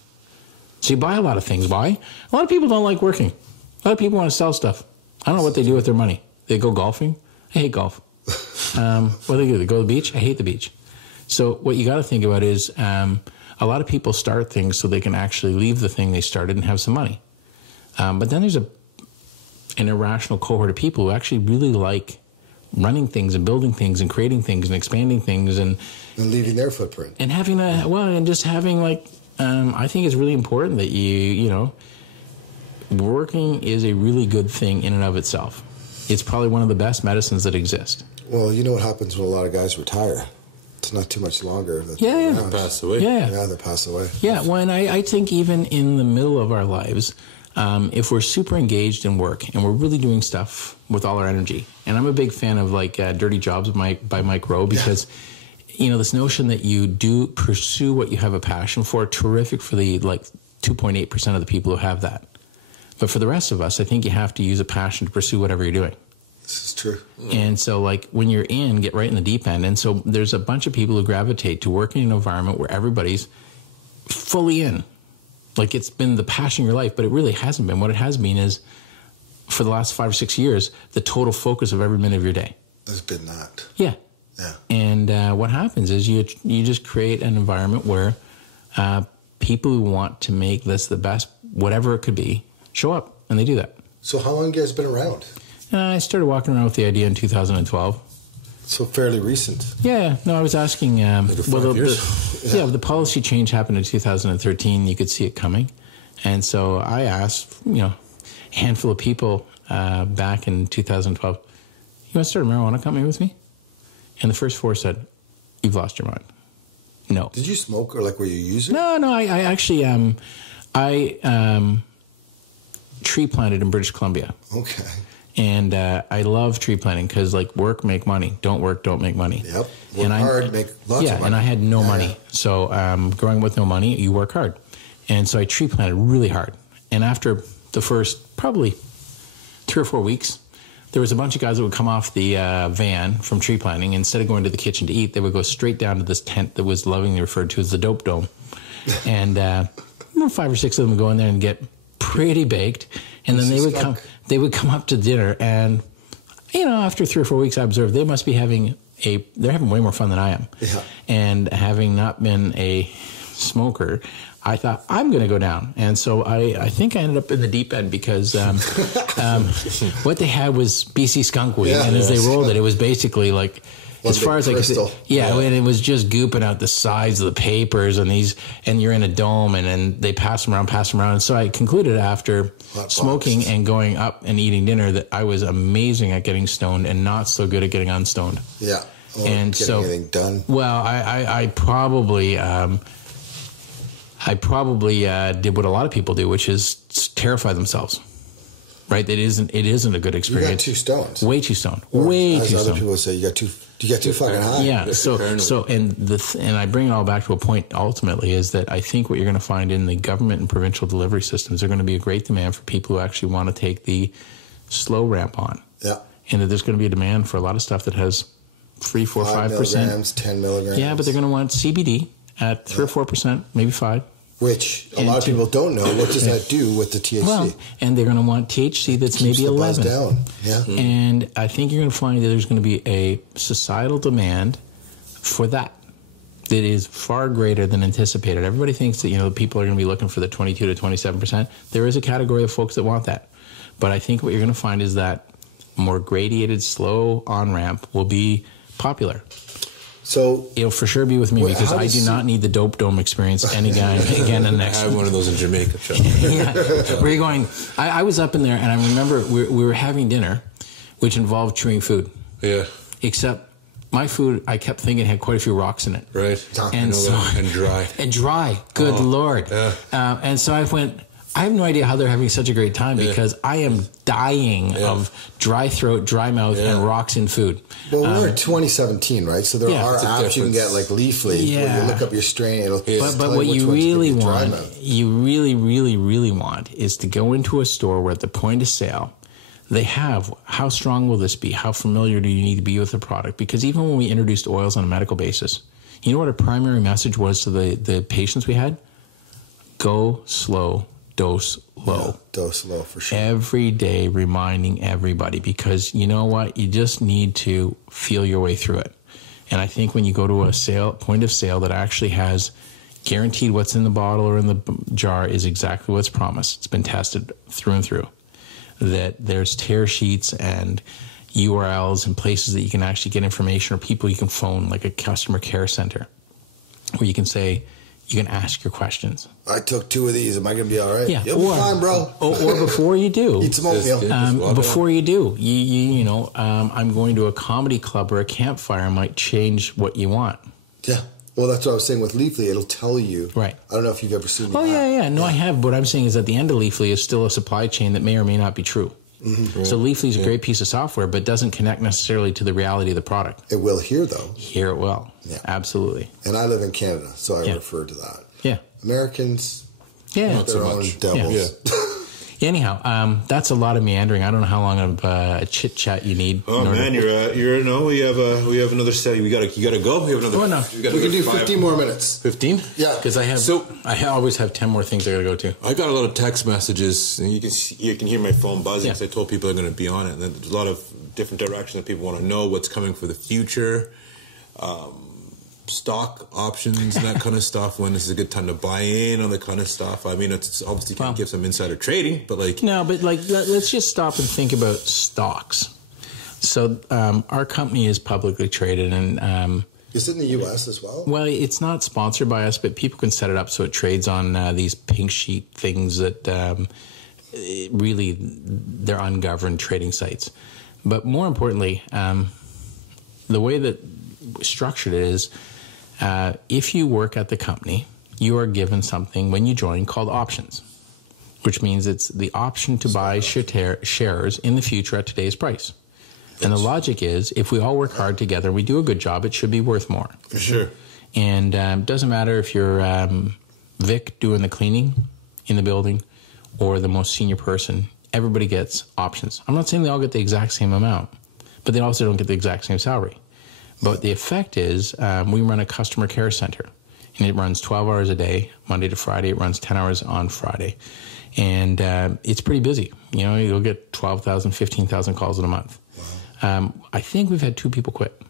So you buy a lot of things. Why? A lot of people don't like working. A lot of people want to sell stuff. I don't know what they do with their money. They go golfing. I hate golf. What do they do? They go to the beach. I hate the beach. So what you got to think about is a lot of people start things so they can actually leave the thing they started and have some money. But then there's an irrational cohort of people who actually really like running things and building things and creating things and expanding things and leaving their footprint and having I think it's really important that working is a really good thing in and of itself. It's probably one of the best medicines that exist. Well, you know what happens when a lot of guys retire? It's not too much longer. They pass away. Yeah, they pass away. Yeah, well, and I think even in the middle of our lives, if we're super engaged in work and we're really doing stuff with all our energy, and I'm a big fan of like Dirty Jobs by Mike Rowe, because this notion that you do pursue what you have a passion for, terrific for the like 2.8% of the people who have that. But for the rest of us, I think you have to use a passion to pursue whatever you're doing. This is true. And so like when you're get right in the deep end. And so there's a bunch of people who gravitate to work in an environment where everybody's fully in. Like it's been the passion of your life, but it really hasn't been. What it has been is, for the last 5 or 6 years, the total focus of every minute of your day. It's been that. Yeah. Yeah. And what happens is you just create an environment where people who want to make this the best, whatever it could be, show up, and they do that. So how long have you guys been around? I started walking around with the idea in 2012. So fairly recent. Yeah. No, I was asking. The policy change happened in 2013. You could see it coming, and so I asked, a handful of people back in 2012, "You want to start a marijuana company with me?" And the first 4 said, "You've lost your mind." No. Did you smoke, or like were you using? No. I actually tree planted in British Columbia. Okay. And I love tree planting because, like, work, make money. Don't work, don't make money. Yep. Work hard, make lots of money. And I had no money. So growing with no money, you work hard. And so I tree planted really hard. And after the first probably 3 or 4 weeks, there was a bunch of guys that would come off the van from tree planting. Instead of going to the kitchen to eat, they would go straight down to this tent that was lovingly referred to as the Dope Dome. And 5 or 6 of them would go in there and get pretty baked. And then they would come up to dinner, and after 3 or 4 weeks, I observed they're having way more fun than I am. Yeah. And having not been a smoker, I thought I'm going to go down, and so I think I ended up in the deep end because what they had was BC skunk weed, and as they rolled it, it was basically like. As far as I could see, and it was just gooping out the sides of the papers and you're in a dome, and then they pass them around. And so I concluded after smoking and going up and eating dinner that I was amazing at getting stoned and not so good at getting unstoned. Yeah. And getting so, anything done. Well, I probably did what a lot of people do, which is terrify themselves. Right? It isn't a good experience. You got too stoned. Way too stoned. Or, way too stoned. As other people say, you got too fucking high. Yeah. And I bring it all back to a point. Ultimately, is that I think what you're going to find in the government and provincial delivery systems, there's going to be a great demand for people who actually want to take the slow ramp on. Yeah. And that there's going to be a demand for a lot of stuff that has 3, 4, 5%. 5 10 milligrams. Yeah, but they're going to want CBD at 3 or 4%, maybe 5%. Which a lot of people don't know. What does that do with the THC? Well, and they're going to want THC that's maybe 11. Down. Yeah. Mm-hmm. And I think you're going to find that there's going to be a societal demand for that is far greater than anticipated. Everybody thinks that people are going to be looking for the 22 to 27%. There is a category of folks that want that, but I think what you're going to find is that more gradiated, slow on ramp will be popular. So it'll for sure be with me because I do not need the Dope Dome experience again in the next. I have one of those in Jamaica. Yeah, where are you going? I was up in there, and I remember we were having dinner, which involved chewing food. Yeah. Except my food, I kept thinking had quite a few rocks in it. Right. And dry. And dry. Good Lord. Yeah. And so I went. I have no idea how they're having such a great time because I am dying of dry throat, dry mouth, and rocks in food. Well, we're in 2017, right? So there are apps you can get like Leafly where you look up your strain. But what you really want, you really, really, really want is to go into a store where at the point of sale, they have how strong will this be? How familiar do you need to be with the product? Because even when we introduced oils on a medical basis, you know what our primary message was to the patients we had? Go slow. Dose low. Yeah, dose low for sure. Every day reminding everybody because you know what? You just need to feel your way through it. And I think when you go to a point of sale that actually has guaranteed what's in the bottle or in the jar is exactly what's promised. It's been tested through and through. That there's tear sheets and URLs and places that you can actually get information or people you can phone like a customer care center where you can say, you can ask your questions. I took 2 of these. Am I going to be all right? Yeah. You'll be fine, bro. Or before you do. Eat some oatmeal. Before you do. I'm going to a comedy club or a campfire might change what you want. Yeah. Well, that's what I was saying with Leafly. It'll tell you. Right. I don't know if you've ever seen the app. Yeah. No, I have. What I'm saying is at the end of Leafly is still a supply chain that may or may not be true. Mm-hmm. So Leafly is a great piece of software, but doesn't connect necessarily to the reality of the product. It will here, though. Here it will. Yeah. Absolutely. And I live in Canada, so I refer to that. Yeah. Americans, not their own devils. Yeah. Anyhow, that's a lot of meandering. I don't know how long of a chit chat you need. Oh man, we have another study. You gotta go. We have another. Oh no, we can do 15 more minutes. 15? Yeah, because I always have 10 more things I gotta go to. I got a lot of text messages, and you can hear my phone buzzing because I told people I'm going to be on it. And there's a lot of different directions that people want to know what's coming for the future. Stock options and that kind of stuff, when this is a good time to buy in on the kind of stuff. I mean, it's obviously can't give some insider trading, but let's just stop and think about stocks. So our company is publicly traded, and is it in the U.S. as well? Well, it's not sponsored by us, but people can set it up so it trades on these pink sheet things that really they're ungoverned trading sites. But more importantly, the way that structured it is, if you work at the company, you are given something when you join called options, which means it's the option to buy shares in the future at today's price. And the logic is, if we all work hard together, we do a good job, it should be worth more. For sure. And it doesn't matter if you're Vic doing the cleaning in the building or the most senior person, everybody gets options. I'm not saying they all get the exact same amount, but they also don't get the exact same salary. But the effect is we run a customer care center, and it runs 12 hours a day, Monday to Friday. It runs 10 hours on Friday. And it's pretty busy. You know, you'll get 12,000, 15,000 calls in a month. Wow. I think we've had 2 people quit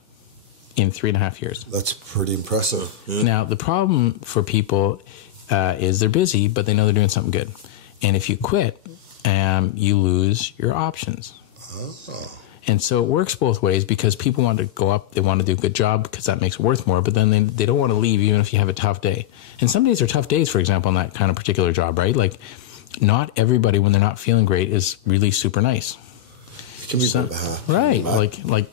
in 3.5 years. That's pretty impressive. Yeah. Now, the problem for people is they're busy, but they know they're doing something good. And if you quit, you lose your options. Oh. And so it works both ways, because people want to go up, they want to do a good job because that makes it worth more, but then they don't want to leave even if you have a tough day. And some days are tough days, for example, on that kind of particular job, right? Like, not everybody, when they're not feeling great, is really super nice. It can be right. Like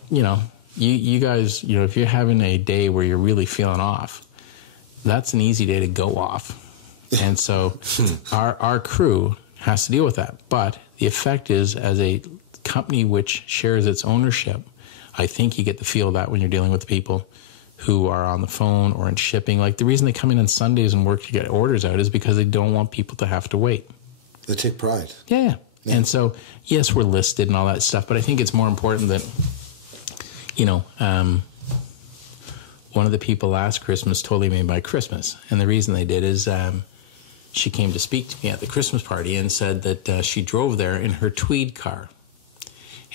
you guys, if you're having a day where you're really feeling off, that's an easy day to go off. And so our crew has to deal with that. But the effect is, as a company which shares its ownership, I think you get the feel of that when you're dealing with the people who are on the phone or in shipping. Like, the reason they come in on Sundays and work to get orders out is because they don't want people to have to wait. They take pride. Yeah. And so, yes, we're listed and all that stuff, but I think it's more important that, one of the people last Christmas totally made my Christmas. And the reason they did is she came to speak to me at the Christmas party and said that she drove there in her Tweed car.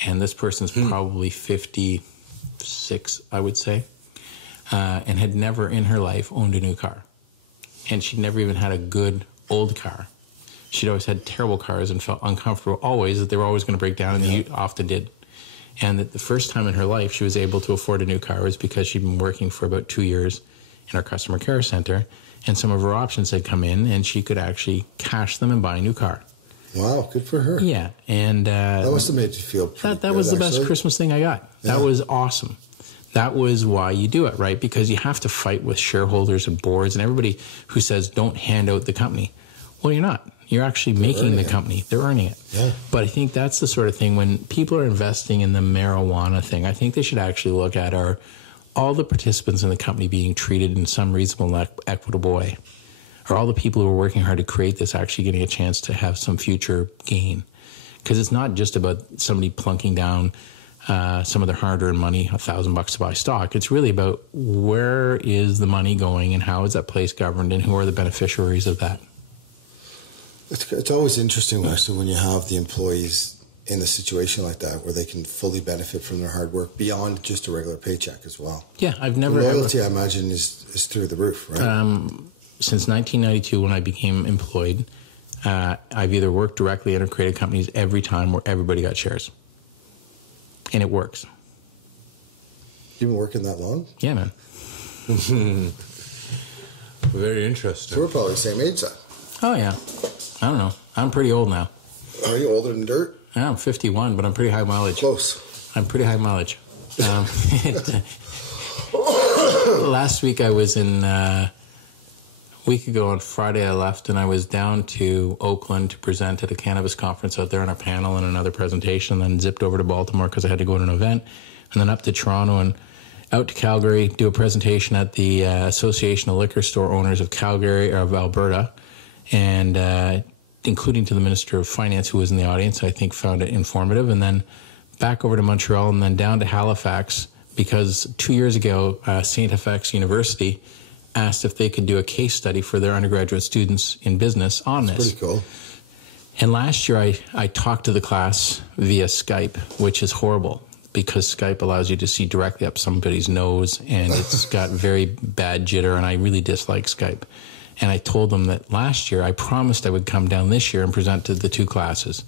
And this person's probably 56, I would say, and had never in her life owned a new car. And she'd never even had a good old car. She'd always had terrible cars and felt uncomfortable always, that they were always going to break down, and they often did. And that the first time in her life she was able to afford a new car was because she'd been working for about 2 years in our customer care center, and some of her options had come in, and she could actually cash them and buy a new car. Wow, good for her. Yeah, and that must have made you feel pretty that was the best Christmas thing I got. Yeah. That was awesome. That was why you do it, right? Because you have to fight with shareholders and boards and everybody who says, don't hand out the company. Well, you're not. You're actually making the company. They're earning it. Yeah. But I think that's the sort of thing, when people are investing in the marijuana thing, I think they should actually look at all the participants in the company being treated in some reasonable, equitable way. Or all the people who are working hard to create this actually getting a chance to have some future gain. Because it's not just about somebody plunking down some of their hard-earned money, $1,000 to buy stock. It's really about where is the money going and how is that place governed and who are the beneficiaries of that. It's always interesting, actually, when you have the employees in a situation like that where they can fully benefit from their hard work beyond just a regular paycheck as well. Yeah, I've never... The loyalty, I imagine, is through the roof, right? Since 1992, when I became employed, I've either worked directly in or created companies every time where everybody got shares. And it works. You've been working that long? Yeah, man. Very interesting. So we're probably the same age then. Oh, yeah. I don't know. I'm pretty old now. Are you older than dirt? Yeah, I'm 51, but I'm pretty high mileage. Close. I'm pretty high mileage. last week I was in, a week ago on Friday I left, and I was down to Oakland to present at a cannabis conference out there on a panel and another presentation, and then zipped over to Baltimore because I had to go to an event, and then up to Toronto and out to Calgary, do a presentation at the Association of Liquor Store Owners of Calgary, or of Alberta, and including to the Minister of Finance, who was in the audience. I think found it informative. And then back over to Montreal, and then down to Halifax, because 2 years ago, St. FX University asked if they could do a case study for their undergraduate students in business on this. Pretty cool. And last year, I talked to the class via Skype, which is horrible, because Skype allows you to see directly up somebody's nose, and it's got very bad jitter, and I really dislike Skype. And I told them that last year I promised I would come down this year and present to the two classes.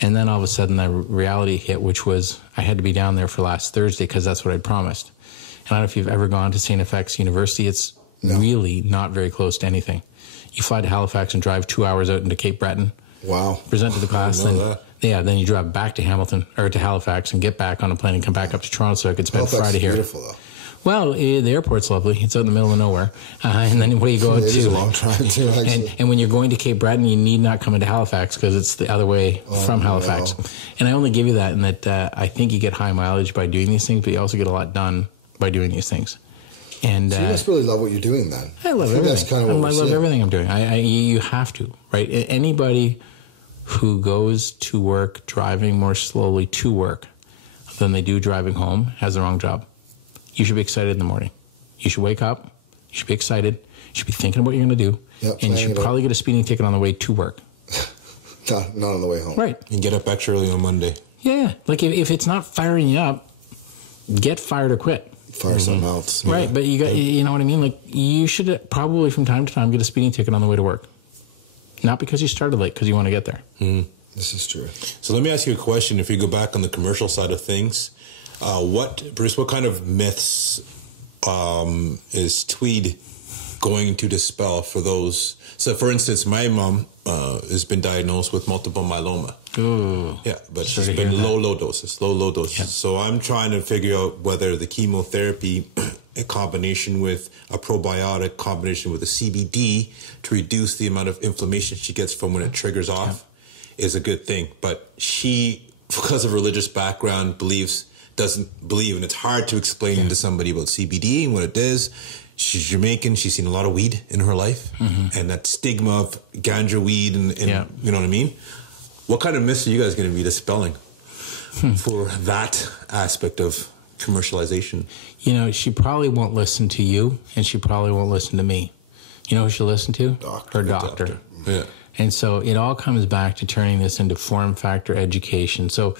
And then all of a sudden the reality hit, which was I had to be down there for last Thursday because that's what I'd promised. And I don't know if you've ever gone to St. FX University. It's really not very close to anything. You fly to Halifax and drive 2 hours out into Cape Breton. Wow. Present to the class. Then you drive back to Hamilton or to Halifax and get back on a plane and come back up to Toronto so I could spend Friday here. Beautiful, though. Well, the airport's lovely. It's out in the middle of nowhere. And then what do you go out to? It is a long drive, too, actually. And when you're going to Cape Breton, you need not come into Halifax because it's the other way from Halifax. No. And I only give you that in that I think you get high mileage by doing these things, but you also get a lot done by doing these things. And so you must really love what you're doing, then. I love everything. That's kind of what I love everything I'm doing. You have to, right? Anybody who goes to work driving more slowly to work than they do driving home has the wrong job. You should be excited in the morning. You should wake up. You should be excited. You should be thinking about what you're going to do. Yep, and you should probably get a speeding ticket on the way to work. Not on the way home. Right. And get up extra early on Monday. Yeah. Like if it's not firing you up, get fired or quit. Fire something else. Right. Yeah. But you know what I mean? Like you should probably from time to time get a speeding ticket on the way to work. Not because you started late, because you want to get there. This is true. So let me ask you a question. If you go back on the commercial side of things, Bruce, what kind of myths is Tweed going to dispel for those? So, for instance, my mom has been diagnosed with multiple myeloma. Ooh. Yeah, but she's been low doses. Yeah. So I'm trying to figure out whether the chemotherapy, in combination with a probiotic, combination with a CBD to reduce the amount of inflammation she gets from when it triggers off, is a good thing. But she, because of religious background, doesn't believe, and it's hard to explain to somebody about CBD and what it is. She's Jamaican. She's seen a lot of weed in her life, and that stigma of ganja weed, and you know what I mean? What kind of myths are you guys going to be dispelling for that aspect of commercialization? You know, she probably won't listen to you, and she probably won't listen to me. You know who she'll listen to? Her doctor. Yeah. And so it all comes back to turning this into form factor education. So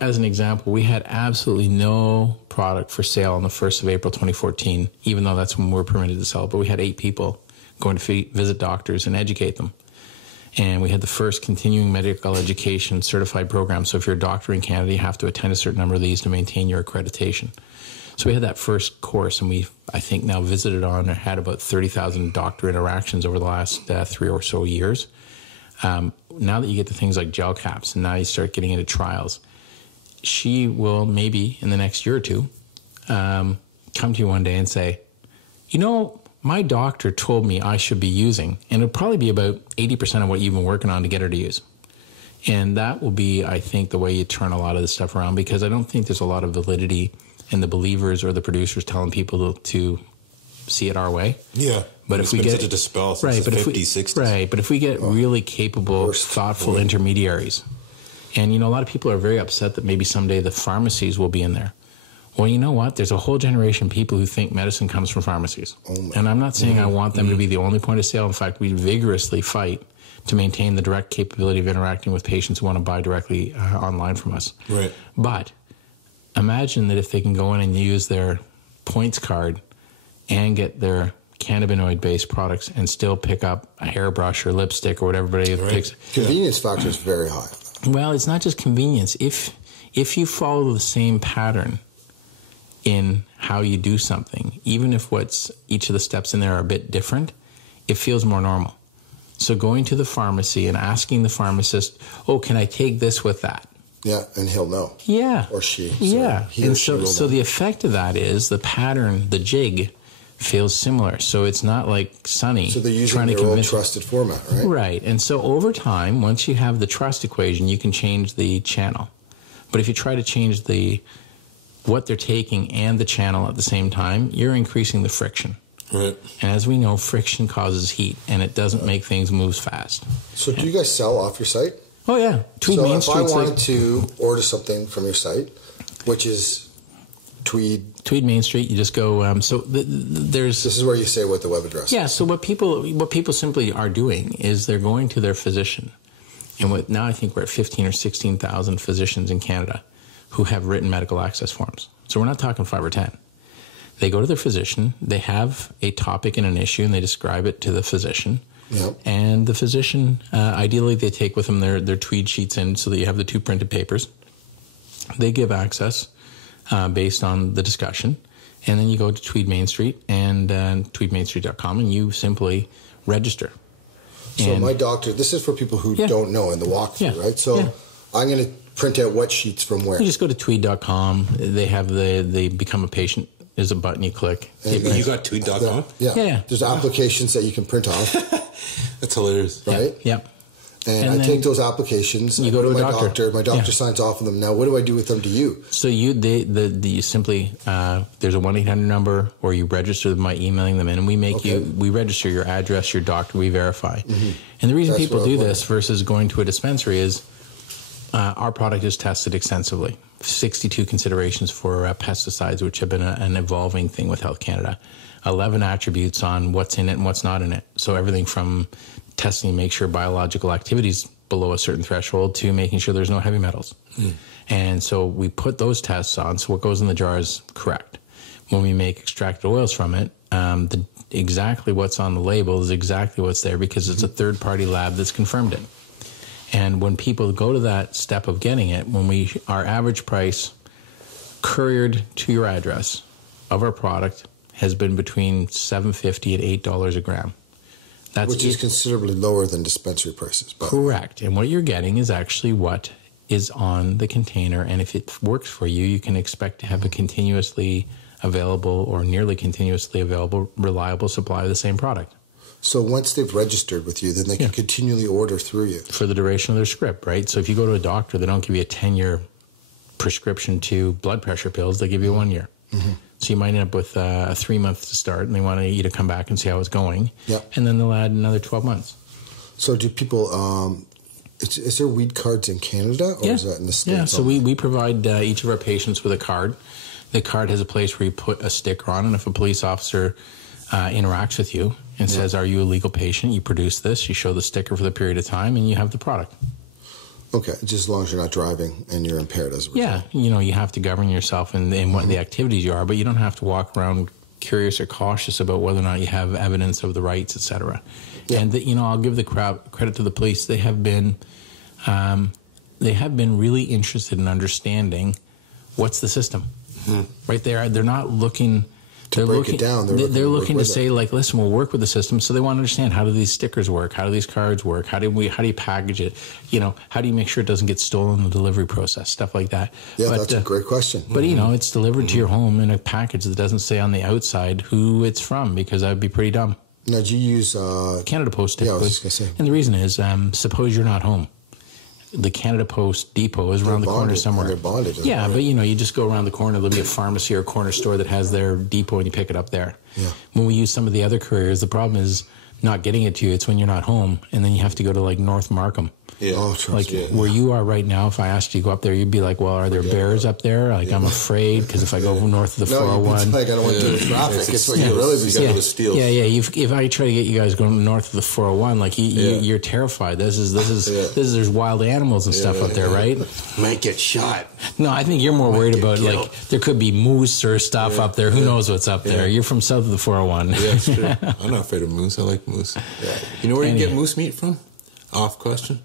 as an example, we had absolutely no product for sale on the 1st of April 2014, even though that's when we were permitted to sell. But we had 8 people going to visit doctors and educate them. And we had the first continuing medical education certified program. So if you're a doctor in Canada, you have to attend a certain number of these to maintain your accreditation. So we had that first course, and we've, I think, now visited on or had about 30,000 doctor interactions over the last 3 or so years. Now that you get to things like gel caps, and now you start getting into trials, she will maybe in the next year or two come to you one day and say, you know, my doctor told me I should be using, and it'll probably be about 80% of what you've been working on to get her to use. And that will be, I think, the way you turn a lot of this stuff around, because I don't think there's a lot of validity in the believers or the producers telling people to see it our way. Yeah. But if we get such a dispel since the 50s, 60s. Right, but if we get really capable, thoughtful intermediaries, and, you know, a lot of people are very upset that maybe someday the pharmacies will be in there. Well, you know what? There's a whole generation of people who think medicine comes from pharmacies. And I'm not saying I want them to be the only point of sale. In fact, we vigorously fight to maintain the direct capability of interacting with patients who want to buy directly online from us. Right. But imagine that if they can go in and use their points card and get their cannabinoid-based products and still pick up a hairbrush or lipstick or whatever everybody picks. Convenience factor is very high. Well, it's not just convenience. If you follow the same pattern in how you do something, even if each of the steps in there are a bit different, it feels more normal. So going to the pharmacy and asking the pharmacist, oh, can I take this with that? Yeah, and he'll know. Yeah. Or she. Sorry. Yeah. He and or she will so know. the effect of that is the pattern, the jig, feels similar. So it's not like Sonny So they're using trying to their own convince. trusted format, right? Right. And so over time, once you have the trust equation, you can change the channel. But if you try to change what they're taking and the channel at the same time, you're increasing the friction. Right. And as we know, friction causes heat, and it doesn't make things move fast. So do you guys sell off your site? Oh, yeah. Tweed So Main if I Street's wanted like to order something from your site, which is Tweed, Main Street, you just go, there's... this is where you say what the web address is. Yeah, so what people simply are doing is they're going to their physician. And now I think we're at 15 or 16,000 physicians in Canada who have written medical access forms. So we're not talking 5 or 10. They go to their physician, they have a topic and an issue, and they describe it to the physician. Yep. And the physician, ideally, they take with them their Tweed sheets in so that you have the 2 printed papers. They give access based on the discussion. And then you go to Tweed Main Street and tweedmainstreet.com, and you simply register. So my doctor, this is for people who don't know in the walkthrough, right? So I'm going to print out what sheets from where? You just go to tweed.com. They have they become a patient. There's a button you click. You got tweed.com? Yeah. There's applications that you can print off. That's hilarious. Right? Yep. And I take those applications. You go to my a doctor. My doctor signs off on them. Now, what do I do with them to you? So you simply there's a 1-800 number, or you register them by emailing them in, and we register your address, your doctor, we verify. Mm-hmm. And the reason people do this versus going to a dispensary is our product is tested extensively. 62 considerations for pesticides, which have been an evolving thing with Health Canada. 11 attributes on what's in it and what's not in it. So everything from testing to make sure biological activity is below a certain threshold to making sure there's no heavy metals. And so we put those tests on, so what goes in the jar is correct. When we make extracted oils from it, exactly what's on the label is exactly what's there because it's a third-party lab that's confirmed it. And when people go to that step of getting it, our average price couriered to your address of our product has been between $7.50 and $8 a gram. Which is considerably lower than dispensary prices. Correct. And what you're getting is actually what is on the container. And if it works for you, you can expect to have a continuously available or nearly continuously available, reliable supply of the same product. So once they've registered with you, then they can continually order through you. For the duration of their script, right? So if you go to a doctor, they don't give you a 10-year prescription to blood pressure pills. They give you 1 year. Mm-hmm. So you might end up with a 3 month to start, and they want you to come back and see how it's going. Yep. And then they'll add another 12 months. So do people, is there weed cards in Canada, or is that in the States? Yeah, so we provide each of our patients with a card. The card has a place where you put a sticker on, and if a police officer interacts with you and says, are you a legal patient? You produce this, you show the sticker for the period of time, and you have the product. Okay, just as long as you're not driving and you're impaired as a result. Yeah, you have to govern yourself in what the activities you are, but you don't have to walk around curious or cautious about whether or not you have evidence of the rights, etc. Yeah. And I'll give the credit to the police. They have been really interested in understanding what's the system. Right there, they're not looking to break it down. They're looking to say, like, listen, we'll work with the system. So they want to understand, how do these stickers work? How do these cards work? How do you package it? How do you make sure it doesn't get stolen in the delivery process? Stuff like that. Yeah, that's a great question. But, it's delivered to your home in a package that doesn't say on the outside who it's from, because that would be pretty dumb. Now, do you use Canada Post typically? Yeah, I was just going to say. And the reason is, suppose you're not home. The Canada Post depot is around the corner somewhere. They're bonded. Yeah, but you just go around the corner. There'll be a pharmacy or a corner store that has their depot, and you pick it up there. Yeah. When we use some of the other couriers, the problem is not getting it to you. It's when you're not home, and then you have to go to like North Markham. Yeah. Oh, where you are right now, if I asked you to go up there, you'd be like, well, are there bears up there? Like, I'm afraid, because if I go north of the 401... I don't want to do traffic. It's what you really be got to steal. Yeah. If I try to get you guys going north of the 401, like, you're terrified. There's wild animals and stuff up there, right? Might get shot. No, I think you're more worried about, like, there could be moose or stuff up there. Who knows what's up there? You're from south of the 401. Yeah, it's true. I'm not afraid of moose. I like moose. Yeah. You know where you get moose meat from? Off question.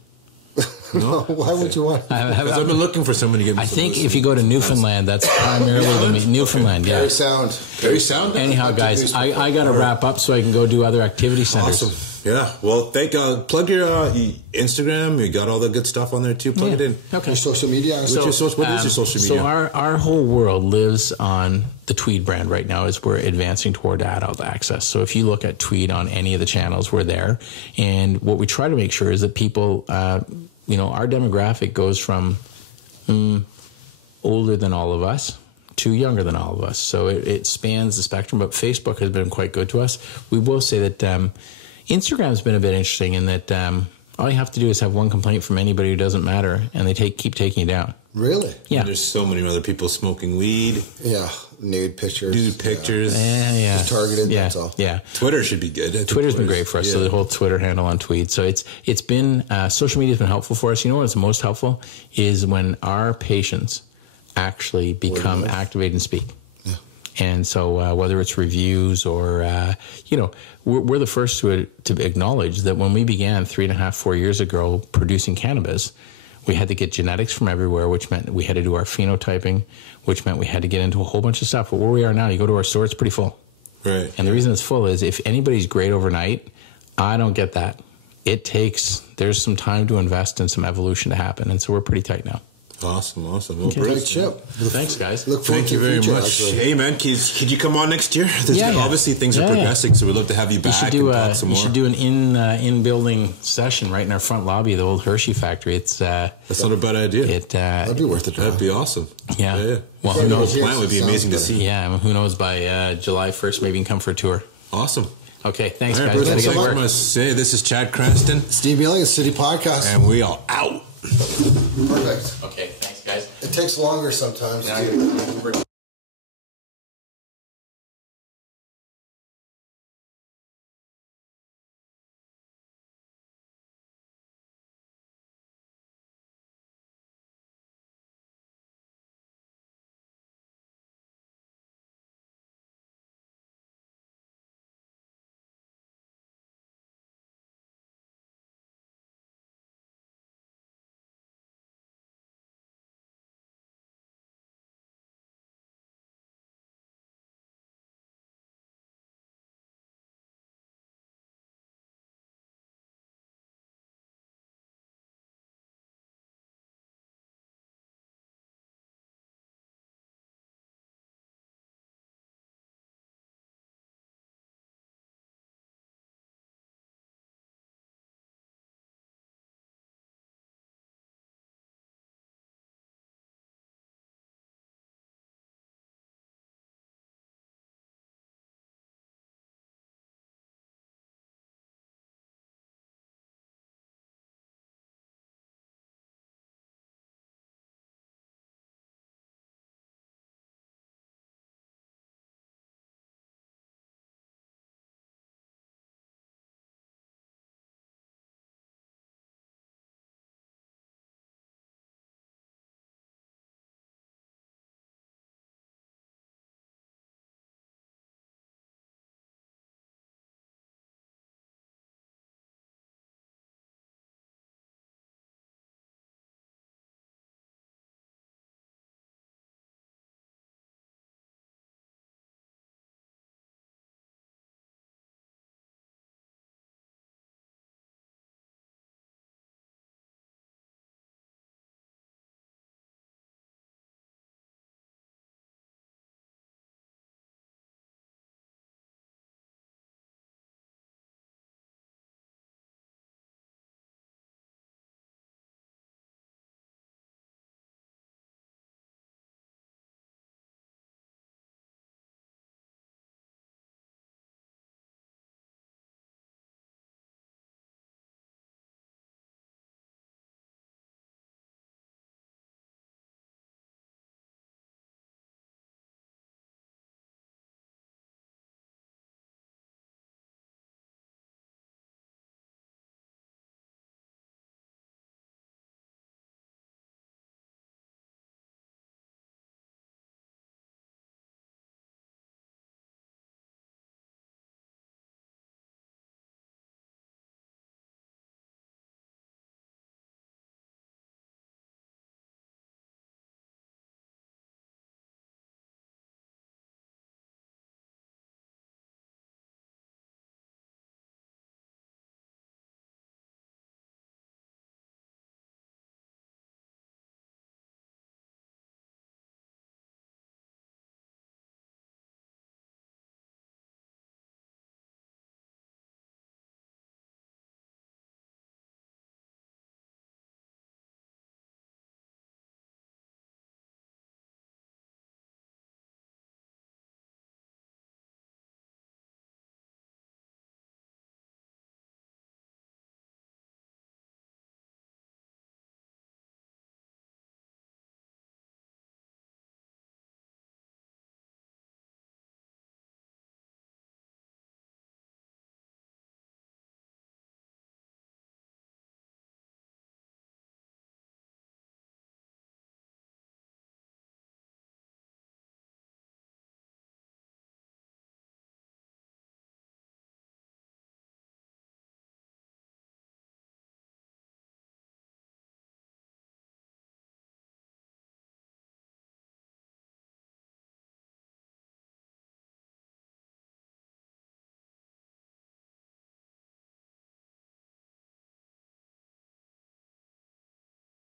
No, why would you want? Because I've been looking for somebody to give me. I think if you go to Newfoundland, that's primarily the meat. Newfoundland, yeah. Very sound. Very sound. Anyhow, guys, I got to wrap up so I can go do other activity centers. Awesome. Yeah. Well, plug your Instagram. You got all the good stuff on there too. Plug it in. Okay. Your social media. What is your social media? So our whole world lives on the Tweed brand right now as we're advancing toward adult access. So if you look at Tweed on any of the channels, we're there. And what we try to make sure is that people, our demographic goes from older than all of us to younger than all of us. So it spans the spectrum, but Facebook has been quite good to us. We will say that Instagram's been a bit interesting in that all you have to do is have one complaint from anybody who doesn't matter, and they keep taking you down. Really? Yeah. And there's so many other people smoking weed. Yeah. Nude pictures. Yeah. Just targeted, yeah. that's all. Yeah. Twitter should be good. Twitter's been great for us, so the whole Twitter handle on Tweed. So it's been, social media's been helpful for us. You know what's most helpful is when our patients actually become activated and speak. Yeah. And so whether it's reviews or, we're the first to acknowledge that when we began 3.5, 4 years ago producing cannabis, we had to get genetics from everywhere, which meant we had to do our phenotyping, which meant we had to get into a whole bunch of stuff. But where we are now, you go to our store, it's pretty full. Right. And the reason it's full is if anybody's great overnight, I don't get that. There's some time to invest and some evolution to happen. And so we're pretty tight now. Awesome. Well, great Chip. Thanks, guys. Thank you very much. Actually. Hey, man, could you come on next year? Obviously, things are progressing, so we'd love to have you back and talk some more. You should do an in-building session right in our front lobby of the old Hershey factory. That's not a bad idea. That'd be worth it. That'd be awesome. Yeah. Well, who knows? The plant would be amazing to see. Yeah. Who knows? By July 1st, maybe you can come for a tour. Awesome. Okay. Thanks, guys. Gotta get I must say, this is Chad Cranston, Steve Mealing, City Podcast, and we are out. Perfect. Okay. Thanks, guys. It takes longer sometimes.